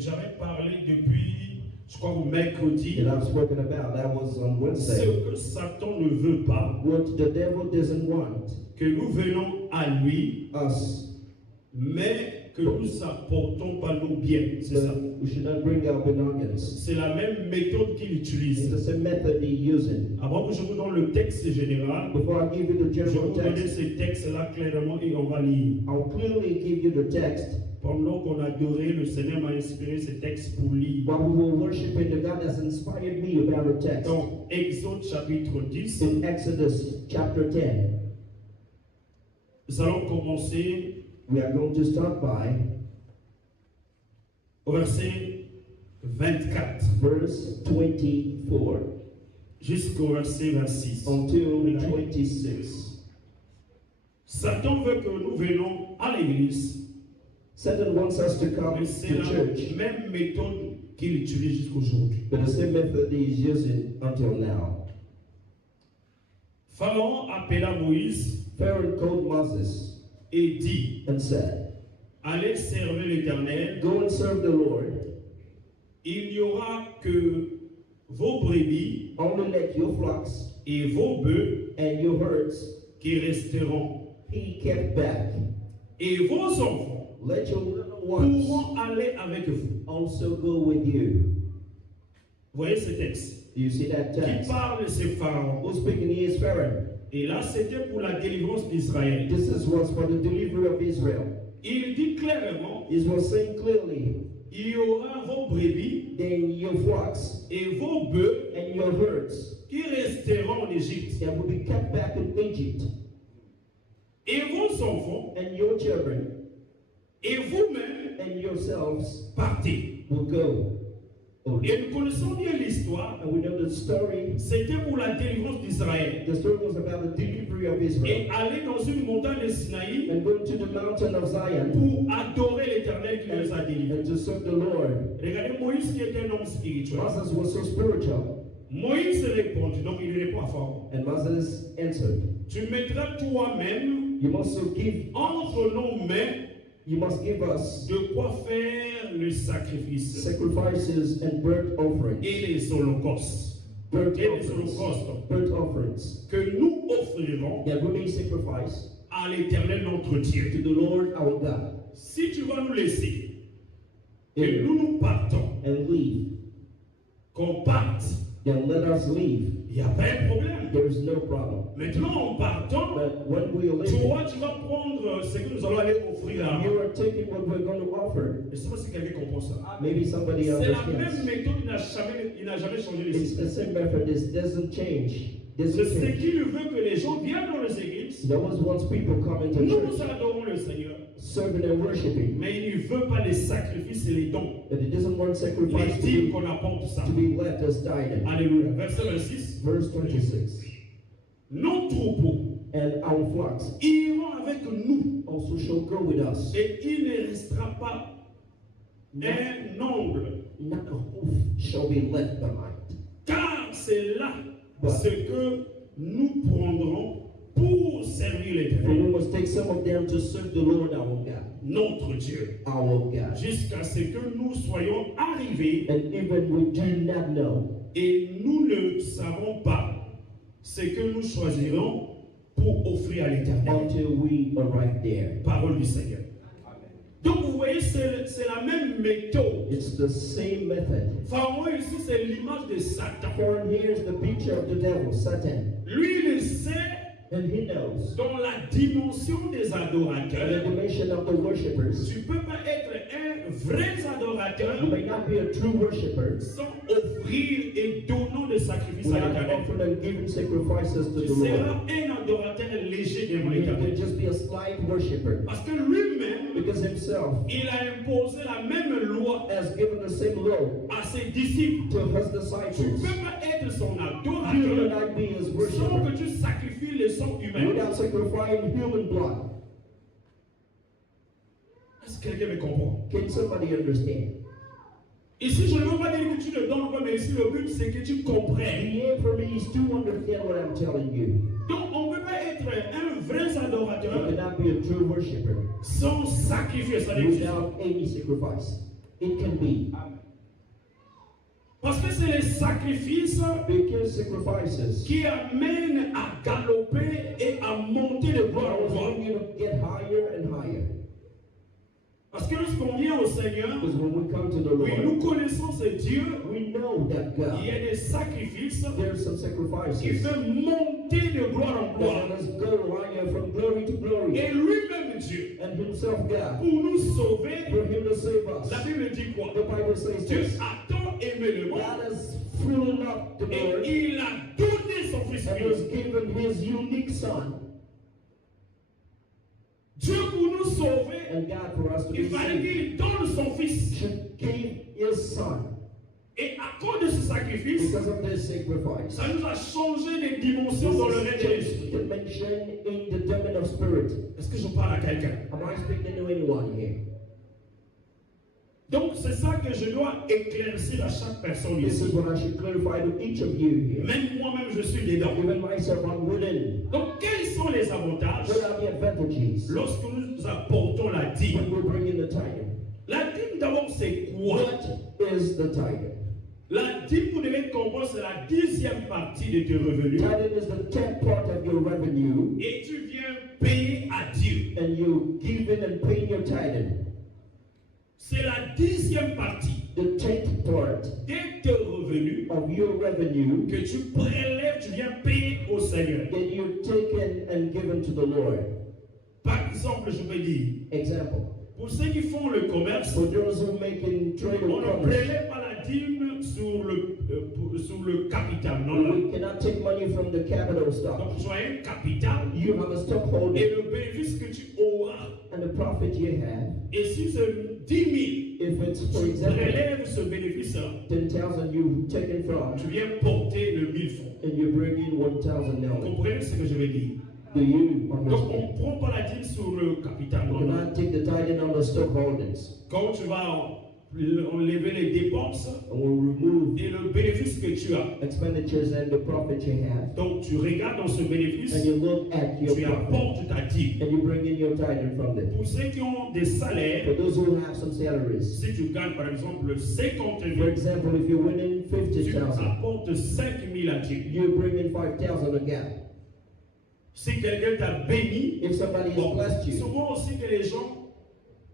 j'avais parlé depuis, je crois, au mercredi. that I've spoken about. That was on Ce Wednesday. que Satan ne veut pas, What the devil doesn't want que nous venons à lui, us, mais que nous apportons pas nos biens. C'est ça. but we should not bring our belongings. C'est la même méthode qu'il It's utilise. the same method he's using. Avant que je vous donne le texte général, Before I give you the je vais general vous donner text, ces textes-là clairement et on va lire. I'll clearly give you the text. Pendant qu'on adorait, le Seigneur m'a inspiré ces textes pour lire. While we were worshiping, the God has inspired me about a text. Donc, Exode chapitre 10, In Exodus chapter 10, nous allons commencer we are going to start by au verset 24 verse 24 jusqu'au verset 26. until 26. Satan veut que nous venons à l'église, Satan wants us to come mais c'est to la church, même méthode qu'il utilise jusqu'aujourd'hui. but the same method he's using until now. Pharaon appela Moïse Pharaoh called Moses et dit, and said, allez servir l'Éternel, go and serve the Lord, il n'y aura que vos brebis only let your flocks et vos bœufs and your herds qui resteront, be kept back. et vos enfants Let your little ones pourront aller avec vous. also go with you. Voyez ce texte Do you see that qui text? parle de ce Pharaon. Who's speaking here is Pharaoh. Et là, c'était pour la délivrance d'Israël. Was for the delivery of Israel. Il dit clairement, This was saying clearly, il y aura vos brebis then your flocks et vos bœufs and your herds qui resteront en Égypte. that will be kept back in Egypt, Et vos enfants and your children et vous-même and yourselves partez. will go. Et nous connaissons bien l'histoire. And we know the story. C'était pour la délivrance d'Israël. The story was about the delivery of Et Israel aller dans une montagne de Sinaï and going to the mountain of Zion pour adorer l'Éternel qui les a délivrés. and to serve the Lord. Regardez Moïse qui était un homme spirituel. Moses was so spiritual, Moïse répond, donc il répond à Pharaon. and Moses answered, Tu mettras toi-même you must give entre nos mains us de quoi faire le sacrifice sacrifices and burnt offerings. et les holocaustes. Burnt Et les offerings. holocaustes Burnt offerings. que nous offrirons That we may sacrifice à l'Éternel notre Dieu. to the Lord our God. Si tu vas nous laisser et If- nous partons, and leave, qu'on parte, then let us leave. il n'y a pas un problème. There is no problem. Maintenant, en partant, But when we are leaving, toi, tu vas prendre ce que nous allons aller offrir à you are taking what we're going to offer. Je ne sais pas si quelqu'un comprend ça. Maybe somebody C'est la même understands. méthode, il n'a jamais changé les It's the same method. This doesn't change. C'est Doesn't ce change. qu'il veut que les gens viennent dans les églises. That was once people come into Nous church, adorons le Seigneur. serving and worshiping, Mais il ne veut pas les sacrifices et les dons. but it doesn't want Les sacrifice dîmes qu'on apporte ça. to be left as tithing. Alléluia. Verset 26. Verse 26. Nos troupeaux And our flocks iront avec nous. also shall go with us. Et il ne restera pas un ongle. Not a hoof shall be left behind. Car c'est là ce que nous prendrons pour servir For we l'Éternel, must take some of them to serve the Lord our God. notre Dieu. Our God. Jusqu'à ce que nous soyons arrivés And even we do not know, et nous ne savons pas ce que nous choisirons pour offrir à l'Éternel. until we arrive there. Parole du Seigneur. Donc vous voyez, c'est la même méthode. It's the same method. Pharaon ici, c'est l'image de Satan. For here's the picture of the devil, Satan. Lui, il sait And he knows dans la dimension des the adorateurs. dimension of the worshippers. Tu ne peux pas être un vrai adorateur You may not be a true worshiper sans offrir et donnant des sacrifices à without l'Éternel. offering and giving sacrifices to Tu the seras Lord. un adorateur léger devant You can l'Éternel. just be a slight worshiper Parce que lui-même, because himself il a imposé la même loi has given the same law à ses disciples. to his Tu ne disciples. peux pas être son You adorateur cannot be his sans worshiper que tu sacrifies le sang humain. without sacrificing human blood. Est-ce que quelqu'un me comprend? Can somebody understand? Ici, je ne veux pas dire que tu ne donnes pas, mais ici, le but, c'est que tu comprennes. The aim for me is to understand what I'm telling you. Donc, on ne peut pas être un vrai You adorateur cannot be a true worshiper sans sacrifice. Ça n'existe pas. without any sacrifice. It can be. que c'est les sacrifices Because sacrifices qui amènent à galoper et à monter de gloire en gloire. allow you to get higher and higher. Parce que lorsqu'on vient au Seigneur, Because when we come to the oui, nous Lord, connaissons ce Dieu. we know that Il God, y a des sacrifices there's some qui sacrifices font monter de gloire en that gloire. let us go higher from glory to glory. Et lui-même, Dieu, And himself, God, pour nous sauver, for him to save us. la Bible dit quoi? The Bible says Dieu this. a tant aimé le monde God has fully loved the world et il a donné son Fils and has unique. given his unique Son. Dieu pour nous sauver, And God, for us to il be fallait saved, qu'il donne son Fils. should give his Son. Et à cause de ce sacrifice, Because of this sacrifice, ça nous a changé des dimensions dans le règne de this l'Esprit. dimension in the domain of spirit. Est-ce que je parle à quelqu'un? Am I speaking to anyone here? Donc c'est ça que je dois éclaircir à chaque personne This ici. is what I should clarify to each of you here. Même moi-même, je suis dedans. Even myself, I'm within. Donc quels sont les avantages What are the advantages lorsque nous apportons la dîme? when we bring in the tithing? La dîme d'abord c'est quoi? What is the tithing? La dîme, vous devez comprendre, c'est la 10e partie de tes revenus. Tithing is the 10th part of your revenue, Et tu viens payer à Dieu. and you give in and pay your tithing. C'est la 10e partie The 10th part de tes revenus of your revenue que tu prélèves, tu viens payer au Seigneur. that you take in and given to the Lord. Par exemple, je peux dire, Example, pour ceux qui font le commerce, for those who make in trade on or ne commerce, prélève pas la dîme sur le capital. Non, non. we cannot take money from the capital stock. Donc tu as un capital You have a stockholder, et le bénéfice que tu auras. and the profit you have, Et si c'est 10 000, if it's, for tu example, prélèves ce bénéfice-là, 10,000 you've taken from, tu viens porter le 1000 francs. and you bring in 1,000 Vous now. comprenez ce que je veux dire? Do you Donc understand? on ne prend pas la dîme sur le capital. You Non, non. cannot take the tithing on the stockholders, Quand tu vas enlever les dépenses and will remove et le bénéfice que tu as, expenditures and the profit you have, donc tu regardes dans ce bénéfice, and you look at your tu profit, apportes ta dîme. and you bring in your tithing from there. Pour ceux qui ont des For salaires, those who have some salaries, si tu gagnes par exemple 50 for 000, example, if you're winning tu 50,000, apportes 5 000 à Dieu. you bring in 5,000 again. Si quelqu'un t'a béni, If somebody has bon, blessed you, souvent aussi que les gens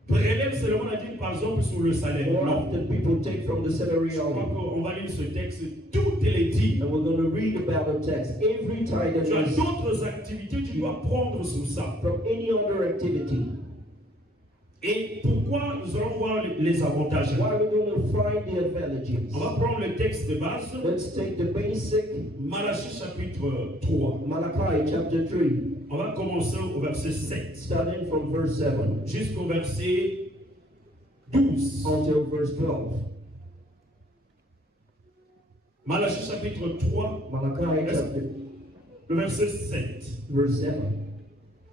prélèvent seulement la dîme par exemple sur le salaire. more Non. often people take from the salary Je crois only. qu'on va lire ce texte, toutes les dîmes. And we're going to read about the text. Every tithe Tu as is d'autres activités, tu dois prendre sur ça. from any other activity. Et pourquoi nous allons voir les avantages? Why are we going to find the advantages? On va prendre le texte de base, Let's take the basic Malachie chapitre 3. Malachi chapter 3, On va commencer au verset 7 starting from verse 7 jusqu'au verset 12. until verse 12. Malachie chapitre 3, Malachi chapter le verset 7 verse 7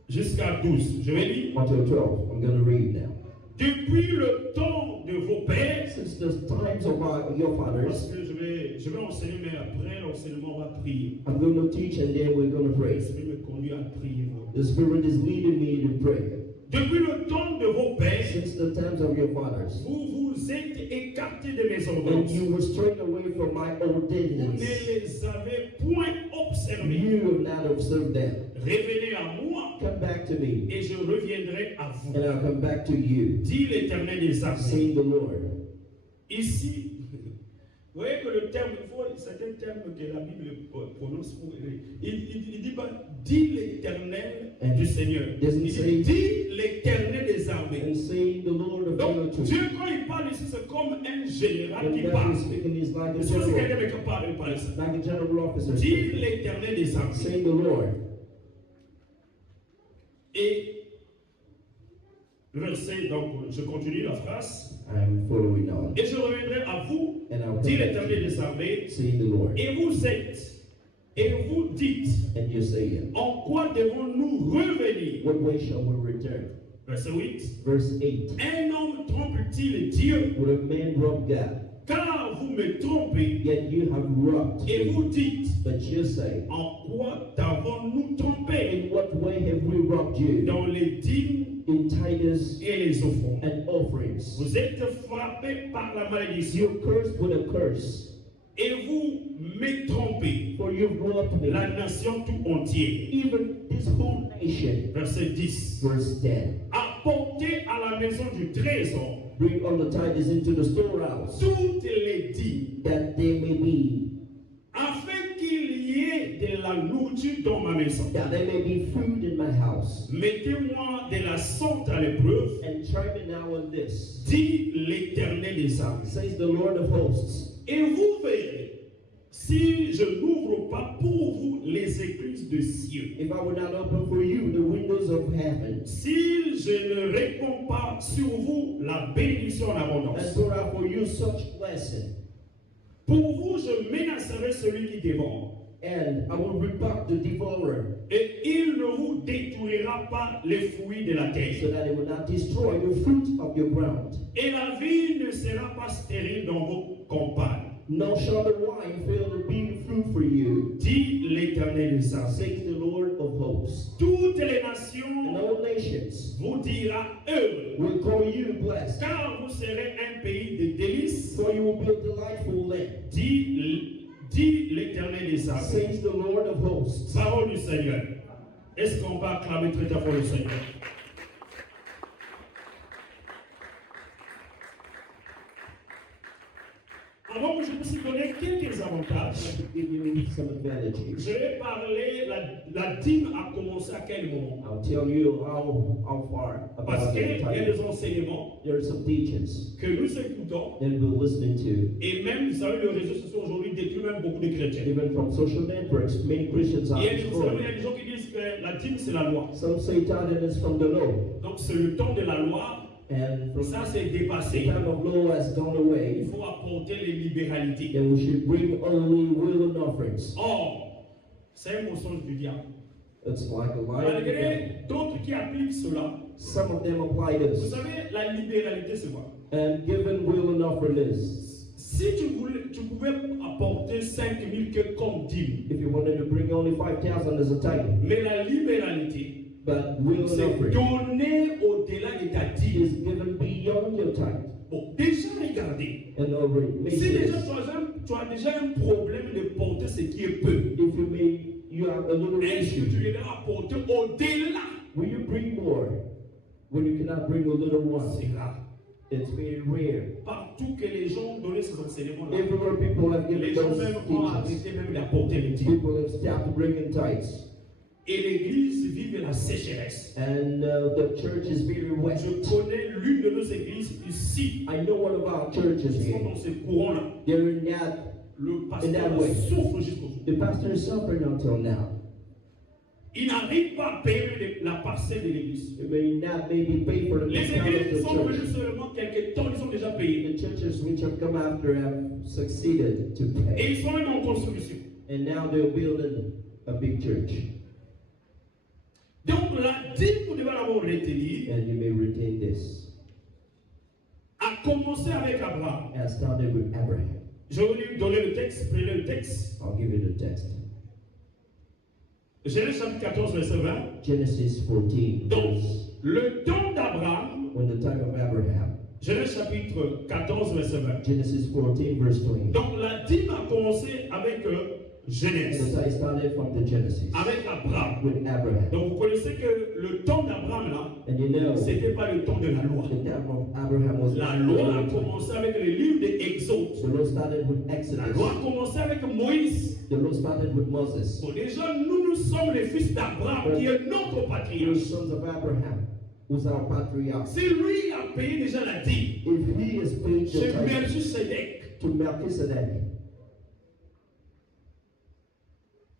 jusqu'à 12. Je vais lire. until 12. I'm going to read now. Depuis le temps de vos pères, Since the times of your parce fathers, que je vais enseigner, mais après l'enseignement, on va prier. I'm going to teach and then we're going to Le pray. Seigneur me conduit à prier. The Spirit is leading me to pray. Depuis le temps de vos pères, Since the times of your fathers, vous vous êtes écartés de mes and ordonnances. you were strayed away from my Vous ordinance. ne les avez point observés. You have not observed them. Revenez à moi Come back to me, et je reviendrai à vous. and I'll come back to you, Dit l'Éternel des armées. saying the Lord. Ici, vous voyez que le terme, il faut certains termes que la Bible prononce. Il dit pas dit l'Éternel du Seigneur. Doesn't Il say- dit l'Éternel des armées. And saying the Lord of Donc military. Dieu, quand il parle ici, c'est comme un général When qui God parle. is speaking, is like a Est-ce que c'est general, quelqu'un qui parle de ça? like a general officer, Dit l'Éternel des armées. saying the Lord. Et le verset, donc je continue la phrase. I'm following on, Et je reviendrai à vous, and I'll dit come back to l'Éternel you, des armées. saying the Lord. Et vous êtes, et vous dites, And you're saying, en quoi devons-nous revenir? what way shall we return? Verset 8. Verse 8. Un homme trompe-t-il Dieu? Would a man rob God? Car vous me trompez Yet you have robbed et me. vous dites, But you say, en quoi t'avons-nous trompé? in what way have we robbed you? Dans les dîmes In tithes et les offrandes. and offerings. Vous êtes frappés par la malédiction. You're cursed with a curse. et vous me trompez, For you've loved me, la nation tout entière. even this whole nation. Verset 10. Verse 10. Apportez à la maison du trésor Bring all the tithes into the storehouse, toutes les dîmes, that there may be, afin qu'il y ait de la nourriture dans ma maison. that there may be food in my house. Mettez-moi de la sorte à l'épreuve, And try me now on this, dit l'Éternel des armées. says the Lord of hosts. Et vous verrez, si je n'ouvre pas pour vous les écluses de cieux, If I would not open for you the windows of heaven, si je ne réponds pas sur vous la bénédiction en and abondance, pour out for you such blessing, pour vous je menacerai celui qui dévore, and I will rebuke the devourer, et il ne vous détruira pas les fruits de la terre. so that it will not destroy the fruit of your ground. Et la vie ne sera pas stérile dans vos campagnes, Nor shall the wine fail to be fruit for you, dit l'Éternel des armées. says the Lord of hosts. Toutes les And nations all nations vous dira heureux, will call you blessed, car vous serez un pays de délices, for you will be a delightful land, dit l'Éternel des armées. says the Lord of hosts. Parole du Seigneur. Est-ce qu'on va acclamer très fort le Seigneur? Avant que je puisse donner quelques avantages, To give you some advantages, je vais parler, la dîme a commencé à quel moment? I'll tell you how far Parce about qu'il the y a time. des enseignements There are some teachings que nous écoutons, that we're listening to, et même, vous savez, les réseaux sociaux aujourd'hui détruisent même beaucoup de chrétiens. even from social networks. Many Christians are Il y a des destroyed. gens qui disent que la dîme c'est la loi. Some say tithing is from the law, Donc c'est le temps de la loi, and from ça c'est the dépassé. time of law has gone Il away, faut apporter les libéralités. then we should bring only will and offerings. Or, c'est un mensonge du diable. It's like a lie. of the devil. Malgré d'autres qui appliquent cela, Some of them apply vous this. savez, la libéralité c'est quoi? And given will and offering is, Si tu pouvais apporter 5 000 comme dîme, if you wanted to bring only 5,000 as a tithe, mais la libéralité, but will and c'est offering donner au-delà de ta dîme. is given beyond your tithe. Bon, déjà regardez. And over Si déjà it. tu as déjà un problème de porter ce qui est peu, If you have a little est-ce que issue, tu iras apporter au-delà? will you bring more when you cannot bring a little C'est one? rare. It's very rare. Partout que les gens ont donné ces enseignements-là, Everywhere people have les given gens those même ont teachings, arrêté même d'apporter les dîmes. people have stopped bringing tithes. Et l'église vive la sécheresse. And the church is very wet. Je connais l'une de nos églises ici, I know one of our churches qui sont here. dans ce courant-là. They're in that, Le that pasteur way. souffre jusqu'au jour. the pastor is suffering until now. Il n'arrive pas à payer la parcelle de l'église. It may not maybe pay for the Les discount églises sont of the venues church. seulement quelques temps, ils sont déjà payés. The churches which have come after have succeeded to Et pay. ils sont même en construction. And now they're building a big church. Donc la dîme, vous devez d'abord retenir, And you may retain this. a commencé avec Abraham. It started with Abraham. Je vais lui donner le texte, prenez le texte. I'll give you the text. Genèse chapitre 14, verset 20. Genesis 14. Donc, verse- le temps d'Abraham, When the time of Abraham. Genèse chapitre 14, verset 20. Genesis 14, verse 20. Donc la dîme a commencé avec The Genèse, tithe started from the Genesis avec Abraham. with Abraham. Donc vous connaissez que le temps d'Abraham là, And you know, c'était pas le temps de la loi. the time of Abraham was La not loi a the time. commencé avec le livre d'Exode. The law started with La Exodus. loi a commencé avec Moïse. The law started with Moses. Bon, déjà, nous sommes les fils d'Abraham, qui est notre We're patriarche. sons of Abraham, who's our patriarch. C'est lui qui a payé déjà la dîme. If he is paid the Chez tithe Melchisedec. to Melchizedek,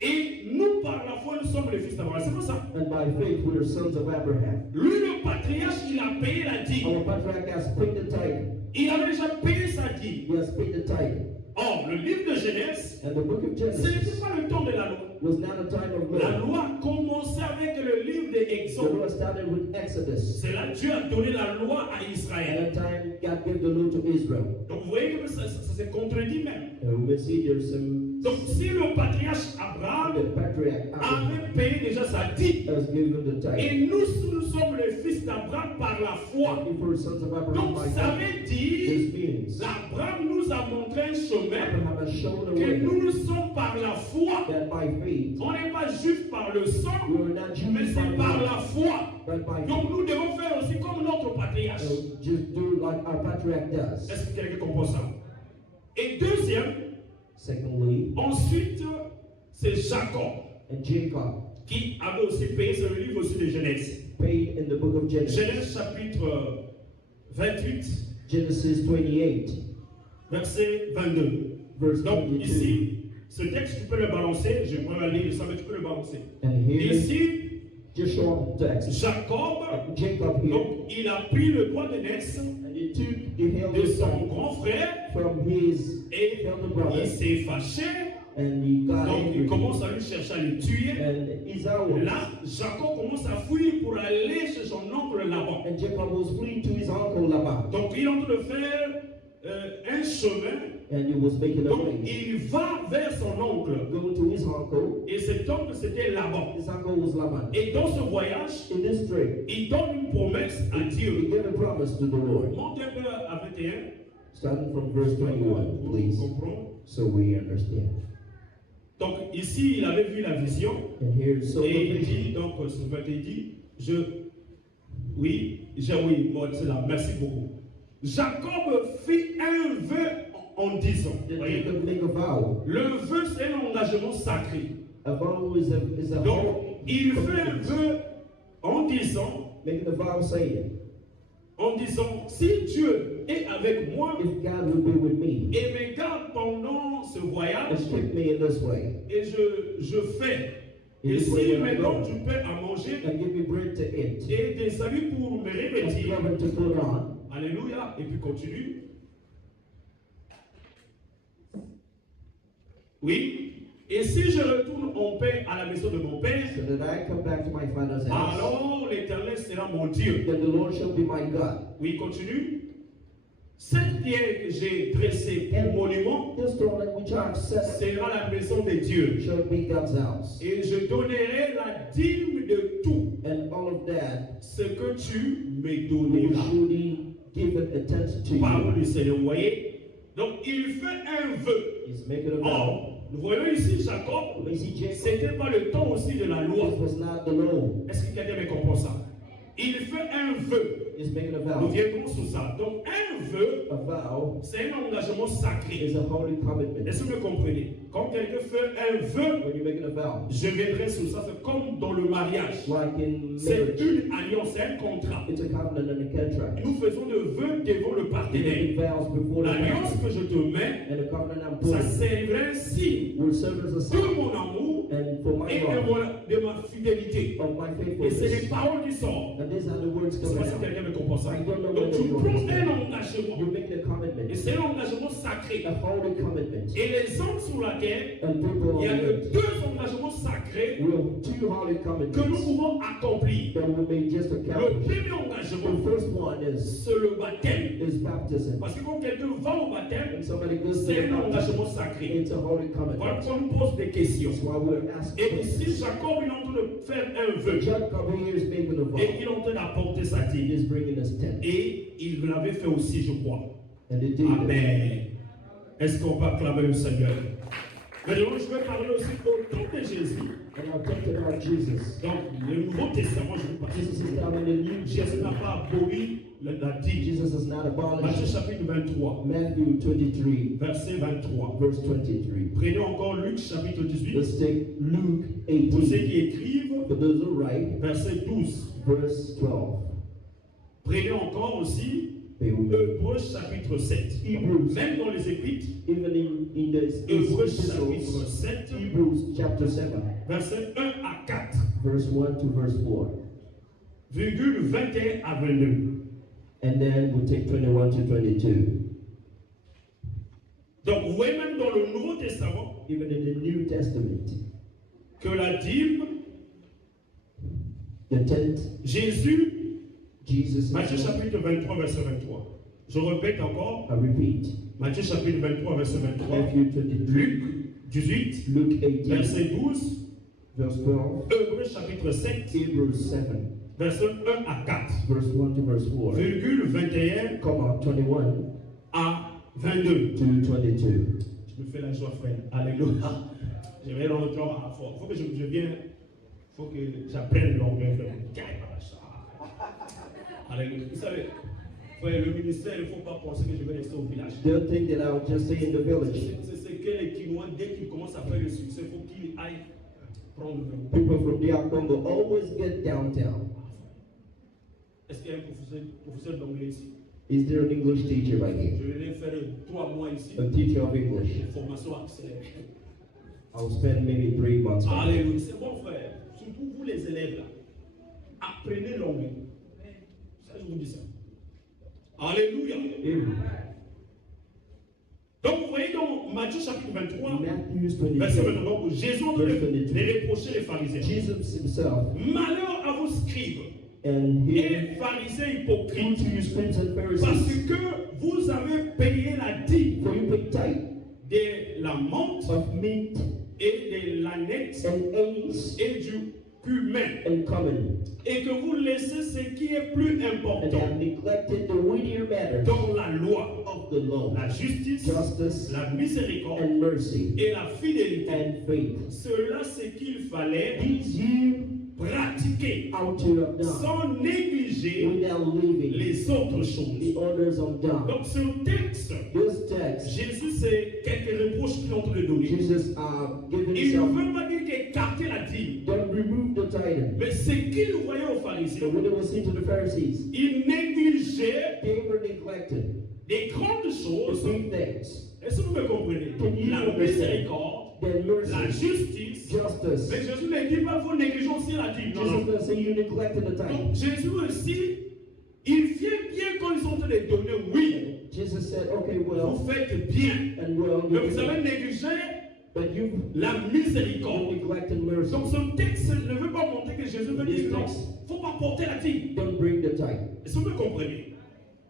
Et nous, par la foi, nous sommes les fils d'Abraham. C'est pour ça. and by faith we are sons of Abraham. Lui, le patriarche, il a payé la dîme. Our patriarch has paid the tithe. Il avait déjà payé sa dîme. He has paid the tithe. Or, le livre de Genèse, And the book of ce n'était Genesis pas le temps de la loi. was not a time of La law. loi a commencé avec le livre The d'Exode. law started with Exodus. C'est là que Dieu a donné la loi à At Israël. that time, God gave the law to Israel. Donc vous voyez que ça se contredit même. We see there's some. Donc, si le patriarche Abraham The patriarch Abraham avait payé déjà sa dîme, has given the tithe. et nous sommes les fils d'Abraham par la foi. If we're sons of Abraham Donc, by ça faith, veut dire, this means Abraham nous a montré un chemin Abraham has shown a que way nous sommes par la foi. that by faith On n'est pas juste par le sang, we are not mais Jews c'est by par blood, la foi. but by Donc faith. nous devons faire aussi comme notre patriarche. So just do like our patriarch does. Est-ce que quelqu'un comprend ça? Et deuxième, Secondly, ensuite, c'est Jacob and Jacob qui avait aussi payé, c'est le livre aussi de Genèse. paid in the book of Genesis. Genèse chapitre 28, Genesis 28, verset 22. verse Donc 22. ici, ce texte, tu peux le balancer, je vais le lire ça, mais tu peux le balancer. And here, Ici, just short text. Jacob, Jacob here, donc il a pris le droit de naissance and he took the de eldest son son grand frère from his et elder il brother, s'est fâché, and he got donc il angry. commence à lui chercher à le tuer. And Esau, Là, Jacob commence à fuir pour aller chez son oncle Laban. and Jacob was fleeing to his uncle Laban, Donc il est en train de faire un chemin, and he was making a donc way, il va vers son oncle. going to his uncle. Et cet oncle c'était Laban. His uncle was Laban. Et dans ce voyage, In this trip, il donne une promesse à he Dieu. gave a promise to the Lord. Monte un peu à 21. Starting from verse 21, Pour please, comprendre. so we understand. Donc ici, il avait vu la vision. And here, so Et il the dit, donc sur 21, il dit, oui, bon, c'est là, merci beaucoup. Jacob fit un vœu en disant, voyez, Jacob make a vow. le vœu c'est un engagement sacré. A vow is a Donc, holy il fait un commitment. vœu en disant, Making a vow saying, si Dieu est avec moi if God will be with me et me garde pendant ce voyage, and keep me in this way, et je fais, in et this way s'il that I me donne go, du pain à manger and give me bread to eat, et des habits pour me and revêtir, clothing to put on, alléluia, et puis continue. Oui. Et si je retourne en paix à la maison de mon père, so that I come back to my father's house, alors l'Éternel sera mon Dieu. then the Lord shall be my God. Oui, continue. Cette pierre que j'ai dressée pour monument This throne that which I have set sera la maison de Dieu. shall be God's house. Et je donnerai la dîme de tout And all of that ce que tu me will donneras. surely give it attention to Parole you. du Seigneur, vous voyez? Donc il fait un vœu. He's making a vow. Or, nous voyons ici Jacob, We see Jacob. c'était pas le temps aussi de la loi. This was not the law. Est-ce que quelqu'un me comprend ça? Il fait un vœu. He's making a Nous vow. viendrons sur ça. Donc un vœu, A vow c'est un engagement sacré. is a holy commitment. Est-ce que vous me comprenez? Quand quelqu'un fait un vœu, When you're making a vow, je viendrai sur ça. C'est comme dans le mariage. like in C'est marriage, une alliance, c'est un contrat. it's a covenant and a contract. Nous faisons de vœux devant le You partenaire. make vows before the L'alliance partner, que je te mets, and the covenant I'm ça putting servirait un signe will serve as a de sign mon amour and for my et love, de ma fidélité. of my Et c'est les faithfulness. paroles qui sortent. And these are the words Je ne sais pas si coming out. quelqu'un me comprend ça. I don't know Donc whether tu you prends un understand. engagement. You make the Et commitment, c'est un engagement sacré. a holy commitment, Et les hommes sur la terre, and people il y a on que earth deux engagements sacrés will two holy que nous commitments pouvons accomplir. that we may just Le accomplish. premier The engagement, first one is c'est le baptême. baptism. Parce que quand quelqu'un va au baptême, When somebody goes to c'est the un baptism, engagement sacré. it's a holy Voilà commitment. pourquoi on nous pose des questions. That's why we're asking. Et ici, Jacob il est en train de faire un vœu. Jacob here is making a vow. Et il est en train d'apporter sa He dîme. is bringing us 10. Et il l'avait fait aussi, je crois. And he did it. Amen. Est-ce qu'on peut acclamer le Seigneur? Maintenant, je vais parler aussi au temps de Jésus. And I talked about Jesus. Donc, le Nouveau Testament, je vous parle. Jesus is down in the New Jésus n'a Testament. pas aboli la dîme. Jesus has not Matthieu abolished. chapitre 23, Matthew 23, verset 23. verse 23. Prenez encore Luc chapitre 18. Let's take Luke Pour ceux 18, qui écrivent, for those who write, verset 12. verse 12. Prenez encore aussi Bear with me. Hébreux chapitre 7. Hebrews. Même dans les épîtres, Even in the Hébreux epistles, chapitre 7, Hebrews chapter 7, verset 1 à 4, verse 1 to verse 4. virgule 21 à 22. And then we'll take 21 to 22. Donc, vous voyez même dans le Nouveau Testament Even in the New Testament, que la dîme, the tenth, Jésus, Jesus, Matthieu chapitre 23, verset 23. Je répète encore, I repeat, Matthieu chapitre 23, verset 23. Matthew 23, Luc 18, Luke 18, verset 12. verse 12, Hébreux chapitre 7, Hebrews 7, verset 1 à 4. verse 1 to verse 4, Virgule 21 comma 21 à 22. to 22. Je me fais la joie, frère. Alléluia. Je vais dans le temps à fort. Il faut que je vienne. Il faut que j'apprenne l'anglais, frère. Alléluia. Vous savez, frère, le ministère, il ne faut pas penser que je vais rester au village. Don't think that I will just stay in the village. C'est que les Quinois, dès qu'ils commencent à faire le succès, il faut qu'ils aillent prendre le vélo. People from DR Congo always get downtown. Est-ce qu'il y a un professeur d'anglais ici? Is there an English teacher right here? Je vais faire 3 mois ici. A teacher of English. Formation accélérée. I'll spend maybe 3 months. Alléluia. C'est bon, frère. Surtout vous, les élèves, là. Apprenez l'anglais. Ça, je vous dis ça. Alléluia. Amen. Donc, vous voyez dans Matthieu chapitre 23, Matthew verset 22. 22, donc Jésus en train de reprocher les pharisiens. Jesus himself Malheur à vos scribes and his et pharisiens hypocrites, to you scribes and parce Pharisees, que vous avez payé la dîme for you pay tithe de la menthe of mint et de l'aneth and anise et du cumin, and cumin, et que vous laissez ce qui est plus and important have neglected the weightier matters dans la loi, of the law, la justice, justice la miséricorde and mercy et la fidélité. and faith. Cela, c'est qu'il fallait These you pratiquer ought to have done sans négliger without leaving les autres the choses. orders of God. Donc, ce texte, This text, Jésus, c'est quelques reproches qu'il est en train de donner. Jesus given Il ne himself, veut pas dire qu'écarter la dîme, don't remove the tithe. mais ce qu'il voyait aux So pharisiens, when it was seen to the Pharisees, il négligeait they were neglected des grandes the choses. big things. Est-ce que vous me comprenez? Can you La understand? miséricorde, Then la mercy, justice. justice. Mais Jésus ne dit pas vous négligez aussi la dîme. Non, Jesus non. doesn't say you neglected the Donc tithe. Jésus aussi, il vient bien quand ils sont en train de donner, oui, Jesus said, okay, well, vous faites bien. and well, Mais vous avez négligé but you la miséricorde. neglected mercy. Donc ce texte ne veut pas montrer que Jésus veut dire non, il ne faut pas porter la dîme. Don't bring the tithe. Est-ce que vous me comprenez?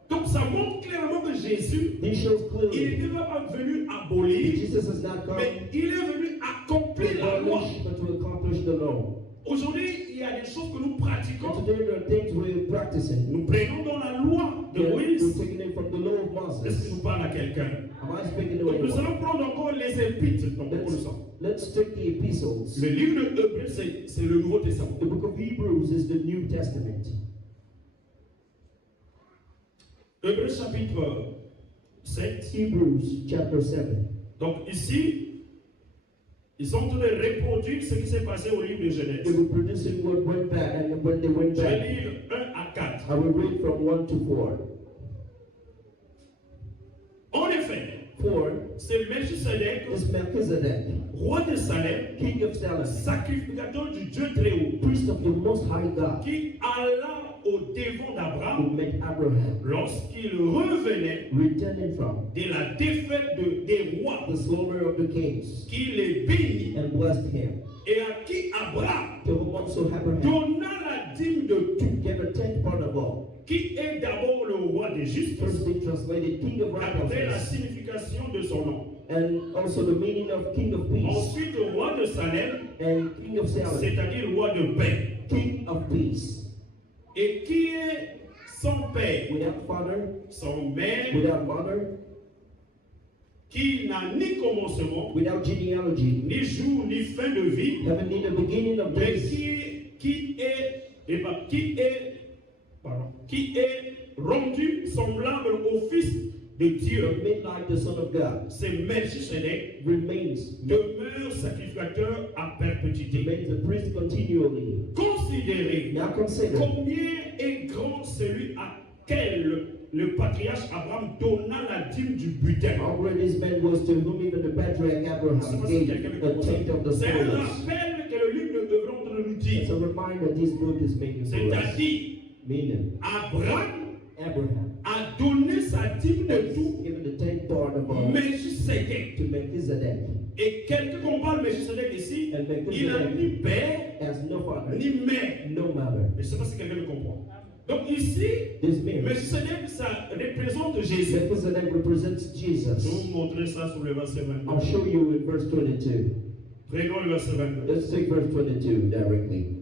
Donc ça montre clairement que Jésus, This shows il clearly n'était pas venu abolir, Jesus has not come mais il est venu to accomplir la loi. abolish, but to accomplish the law. Aujourd'hui, il y a des choses que nous pratiquons. And today there are things we're practicing. Nous prenons dans la loi de We're Moïse. taking it from the law of Est-ce que Moses. je parle à quelqu'un? Am I speaking to Donc nous anyone? allons prendre encore les épîtres. Donc, on le sent. Let's take the epistles. Le livre de Hébreux, c'est le Nouveau Testament. The book of Hebrews is the New Testament. Hébreux chapitre 7. Hebrews chapter 7. Donc ici, ils sont en train de reproduire ce qui s'est passé au livre de Genèse. They were producing what went back, and when they went Je vais back, lire 1 à 4. I will read from 1 to 4. En effet, For c'est Melchisedec, is Melchizedek, roi de Salem, king of Salem, sacrificateur du Dieu très haut, priest of the Most High God, qui alla au devant who d'Abraham met Abraham, lorsqu'il revenait returning from de la défaite des rois, the slaughter of the kings, qui les bénit, and blessed him, et à qui Abraham to whom also Abraham donna la dîme de tout, gave a tenth part of all. qui est d'abord le roi d'Égypte, Firstly translated king of après la righteousness, signification de son nom. and also the meaning of king of peace, Ensuite, roi de Salem, and king of Salem, c'est-à-dire roi de paix. king of peace, Et qui est son père, without father, son mère, without mother, qui n'a ni commencement, without genealogy, ni jour, ni fin de vie, having neither beginning of mais days, qui est rendu semblable au Fils de Dieu. but made like the Son of God, C'est Melchisedec, remains demeure sacrificateur à perpétuité. remains a priest continually. Considérez Now consider combien est grand celui à quel le patriarche Abraham donna la dîme du butin. how great this man was, to whom even the patriarch Abraham gave a tenth of the C'est un spoils. rappel que le livre de Hébreux est en train de nous It's dire. a reminder this book is making for us. C'est-à-dire, Meaning, Abraham Abraham a donné sa dîme de has tout, given the tenth part of all Melchisedec. to Melchizedek. Et quelqu'un qu'on parle de Melchisedec ici, And il n'a ni Melchizedek père, has no father, ni mère. no mother. Je ne sais pas si quelqu'un me comprend. Donc ici, This mirror, Melchizedek, ça représente Jésus. Melchizedek represents Je vais Jesus. vous montrer ça sur le verset 22. I'll show you in verse 22. Prenons le verset 22. Let's take verse 22 directly.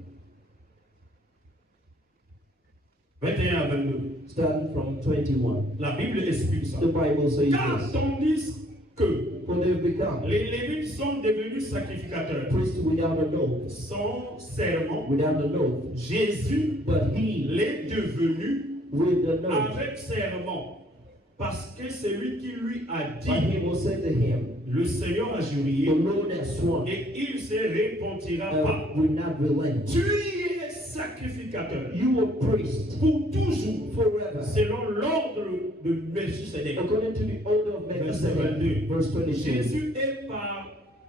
21 à 22. Starting from 21. La Bible explique ça. The Bible says Car this. tandis que For they have become les Lévites sont devenus sacrificateurs, priests without an oath, sans serment, without an oath, Jésus but he l'est devenu with an oath. avec serment. Parce que c'est lui qui lui a But dit, he will say to him, le Seigneur a the juré, Lord has sworn, et il ne se repentira pas. will not relent. Tu es sacrificateur You are priest pour toujours, forever. selon l'ordre de Melchizedek. According to the order of Verset Melchizedek, 22. verse 22.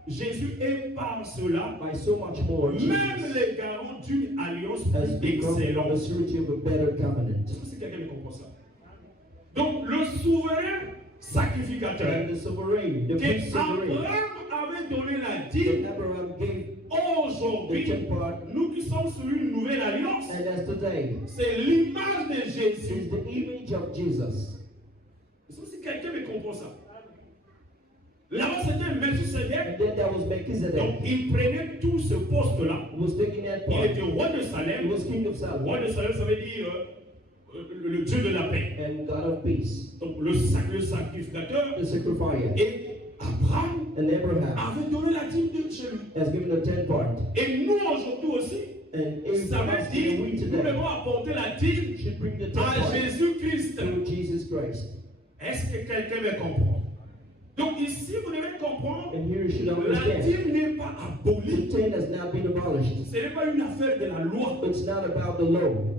Jésus est par cela By so much more, Jesus même les garants d'une alliance has plus become the excellente. surety of a better covenant. Est-ce que si quelqu'un comprend ça? Donc le souverain sacrificateur And the sovereign, the que priest sovereign, Abraham avait donné la that dîme, Abraham gave the aujourd'hui, tenth part, nous qui sommes sur une nouvelle alliance, and as today c'est l'image de Jésus. is the image of Jesus. Est-ce que si quelqu'un me comprend ça? Là-bas c'était Melchizedek, And then there was donc Melchizedek, il prenait tout ce poste-là. who was taking that Il part. était roi de He Salem. was king of Salem Roi de Salem, ça veut dire le Dieu de la paix. and God of peace, Donc le sacrificateur. the sacrifice. Et Abraham And Abraham avait donné la dîme de chez lui. has given the tenth part. Et nous aujourd'hui aussi, And ça Abraham veut dire we nous today devons apporter la dîme should bring the tenth à part Jésus-Christ. to Jesus Christ. Est-ce que quelqu'un me comprend? Donc ici, vous devez comprendre, And here you should la understand, dîme n'est pas the abolie. tenth has not been abolished. Ce n'est pas une affaire de la loi. It's not about the law.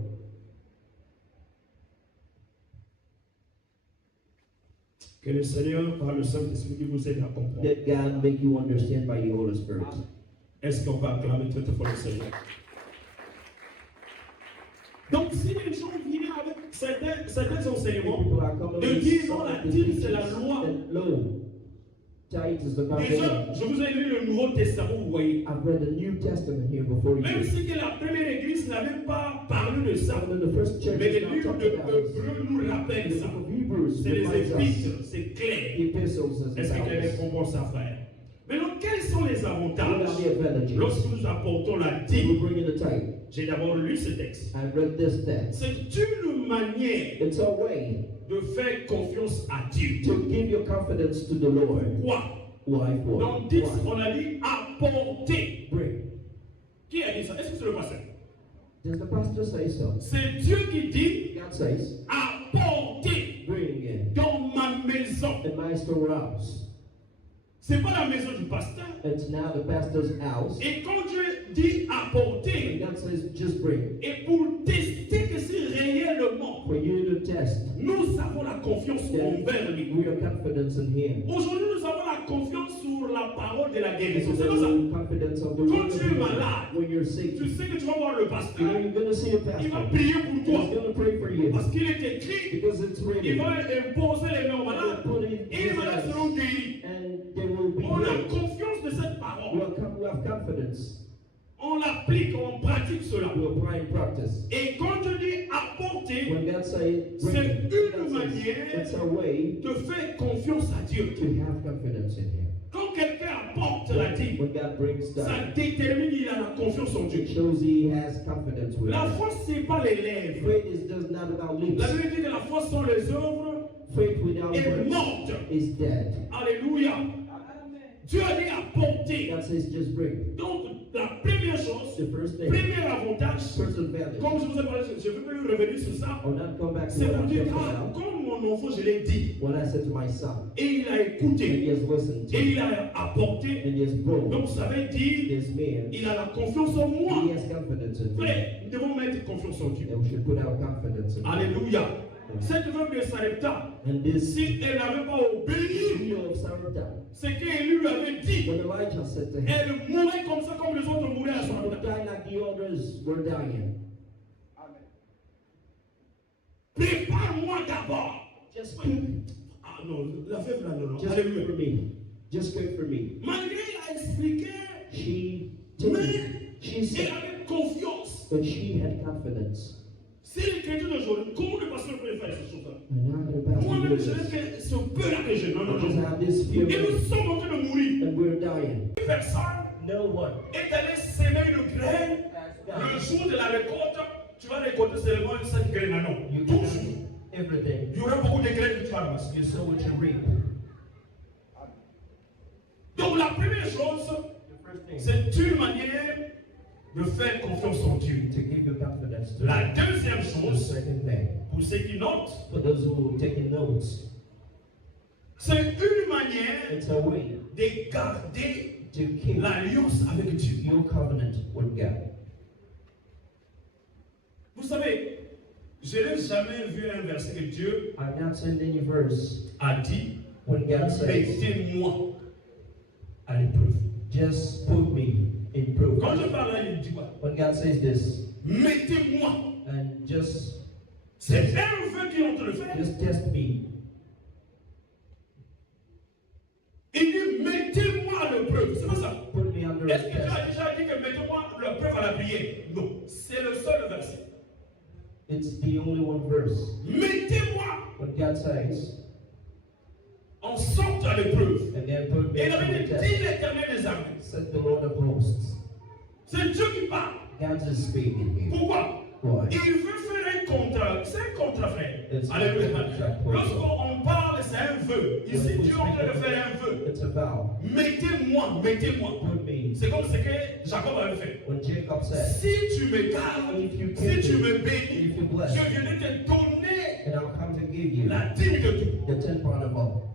Que le Seigneur, par le Saint-Esprit, qui vous aide à comprendre. Let God make you understand by the Holy Spirit. Est-ce qu'on va acclamer très fort le Seigneur? Donc, si les gens viennent avec certains enseignements, People are coming de with dire some non, la of the dîme c'est la teachings loi. that law. Tithe is the Déjà, foundation. je vous ai lu le Nouveau Testament, vous voyez. I've read the New Testament here before Même you. si que la première église n'avait pas parlé de ça, Even the first church mais is le not livre talking de about it. Hébreux nous rappelle The ça. book of Hebrews C'est les reminds us. épîtres, c'est clair. The epistles is Est-ce que about quelqu'un this. comprend ça, frère? Maintenant, quels sont les What avantages are the advantages? lorsque nous apportons la We dîme? bring in the tithe. J'ai d'abord lu ce texte. I've read this text. C'est une manière It's a way de faire confiance à Dieu. to give your confidence to the Lord. Pourquoi? Why for? Dans 10, Why? on a dit apporter. Bring. Qui a dit ça? Est-ce que c'est le pasteur? Does the pastor say so? C'est Dieu qui dit God says, apporter bring in dans ma maison. my storehouse. C'est pas la maison du pasteur. It's now the pastor's house. Et quand Dieu dit And apporter, God says, just bring. et pour tester que c'est réellement, For you to test. nous avons la confiance Then envers lui. we have confidence in Him. Aujourd'hui, nous avons la confiance sur la parole de la guérison. It's C'est comme ça. the confidence of the Quand Lord. tu es malade, When you're sick, tu sais que tu vas voir le you know pasteur. you're going to see a Il va pastor. prier pour He's toi. going to pray for you. Parce qu'il est écrit, Because it's il written. va imposer les mains aux malades. Put it Et les malades seront guéris. and they will be On a healed. confiance de cette We parole. have confidence. On l'applique, on pratique cela. We apply in practice. Et quand je dis apporter, When God says, c'est bring, une God says, manière it's a way de faire confiance à Dieu. to have confidence in Him. Quand quelqu'un apporte la dîme, When God brings ça that, détermine qu'il a la confiance en Dieu. it shows He has confidence with La Him. foi, ce n'est pas les lèvres. Faith is just not about lips. La Bible dit que la foi sont les œuvres Faith without est works morte. is dead. Alléluia. Dieu a dit apporter. God says, just bring. Donc, la première chose, The first thing, premier avantage, first advantage. comme je vous ai parlé, je ne veux plus revenir sur ça, I'll not come back to c'est what pour I'm dire, talking ah, about. comme mon enfant, je l'ai dit, When I said to my son, et il a and écouté, he has listened to, et il a apporté, and he has grown, donc ça veut dire, this man, il a la confiance en moi. he has confidence in me. Frère, nous devons mettre confiance en Dieu. And we should put our confidence in him. Alléluia. Cette femme de Sarepta, And this si elle n'avait pas obéi widow of Sarepta, ce qu'Élie lui avait dit, when Elijah said to him, elle mourrait comme ça, comme les autres mouraient à she son would die like the others were dying. Prépare-moi d'abord. Just cook, Ah non, la fève là, non, non. just cook Alléluia. for me. Just cook for me. Malgré il a expliqué, She told me, she elle said, avait confiance. but she had confidence. Si les chrétiens d'aujourd'hui, comment le pasteur peut faire ces choses-là? And how can the pastor Moi-même, do je this? n'ai que ce peu-là que j'ai. Non, non, I just non. have this fear Et nous sommes en train de mourir. and we're dying. Personne No one est allé s'aimer une graine. has Le God. jour de la récolte, tu vas récolter seulement une seule graine. Non, You toujours. can have everything. Il y aura beaucoup de graines que tu vas ramasser. You sow what you reap. Donc la première chose, The first thing, c'est une manière de faire confiance en Dieu. to give your confidence to La God. deuxième The chose, second thing, pour ceux qui notent, for those who are taking notes, c'est une manière it's a way de garder to keep l'alliance avec Dieu. your covenant with God. Vous savez, je n'ai jamais vu un verset que Dieu I've not seen any verse a dit, when God says, mettez-moi à l'épreuve. just put me in proof. Quand je parle là, il dit quoi? When God says this, Mettez-moi. and just C'est un vœu qu'il est en train de faire. test me. Il dit, mettez-moi à l'épreuve. C'est pas ça. Put me under Est-ce que Dieu test. a déjà dit que mettez-moi à l'épreuve à la prière? Non. C'est le seul verset. It's the only one verse. Mettez-moi When God says, en sorte à l'épreuve. and then put me Et il avait under dit, test, dit l'Éternel des armées. said the Lord of hosts. C'est Dieu qui parle. God's is speaking here. Pourquoi? Why? Il veut faire un contrat. C'est un contrat, frère. It's Alléluia. a contract. Lorsqu'on parle, c'est un vœu. Ici, Dieu est en train de faire un vœu. It's a vow. Mettez-moi, mettez-moi. Put me. C'est comme ce que Jacob avait fait. When Jacob said, Si tu me gardes, if you si keep tu me, me bénis, if you bless je me, viens te donner and I'll come to give you la dîme de tout. the 10th part of all.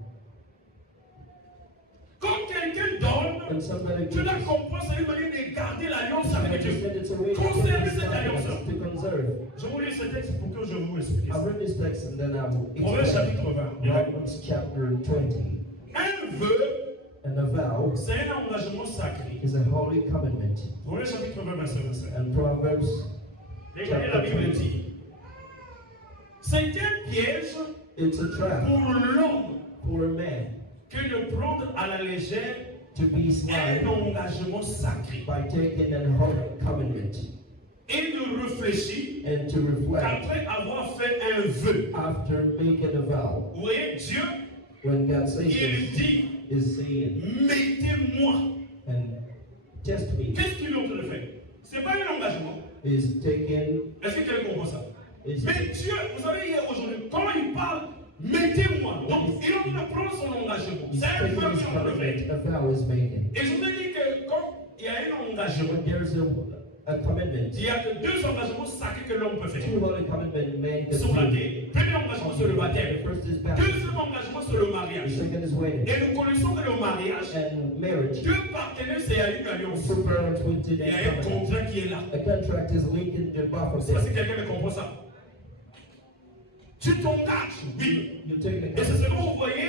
Quand quelqu'un donne, When somebody tu gives, la comprends, c'est une manière de garder l'alliance I avec Dieu. understand it's a way to Conservez keep cette this alliance. covenant, to conserve. Je vous lis ce texte pour que je vous explique. I'll read this text and then I will Proverbe explain. chapitre 20. Romans chapter 20. Un vœu, And a vow c'est un engagement sacré. is a holy covenant. Proverbe chapitre 20, verset 25. And Proverbs Regardez la Bible dit. C'est un piège it's a trap pour l'homme for a man que de prendre à la légère to be un slain engagement sacré by taking an holy covenant et de réfléchir and to reflect qu'après avoir fait un vœu. after making a vow. Vous voyez, Dieu, When God says il this, dit, is saying, mettez-moi. and test me, Qu'est-ce qu'il est en train de faire? Ce n'est pas un engagement. is taking, Est-ce que quelqu'un comprend ça? is Mais Dieu, vous savez, hier, aujourd'hui, quand il parle, mettez-moi. Donc, il est en train de prendre son engagement. he's C'est un taking vœu his qu'il est en train de faire. covenant, a vow is making. Et je vous ai dit que quand il y a un engagement, When there's a commitment, il y a que deux engagements sacrés que l'homme peut faire two holy commitment man can sur la do. terre. Premier engagement sur le The baptême. first is baptism, Deuxième engagement sur le the mariage. second is wedding, Et nous connaissons que le mariage, and marriage. deux partenaires, c'est une alliance. Two parents with Il y a un the covenant. contrat qui est là. A contract is linking the both Je of ne sais pas si them. quelqu'un me comprend ça. Tu t'engages, oui. You take the Et c'est ce covenant. que vous voyez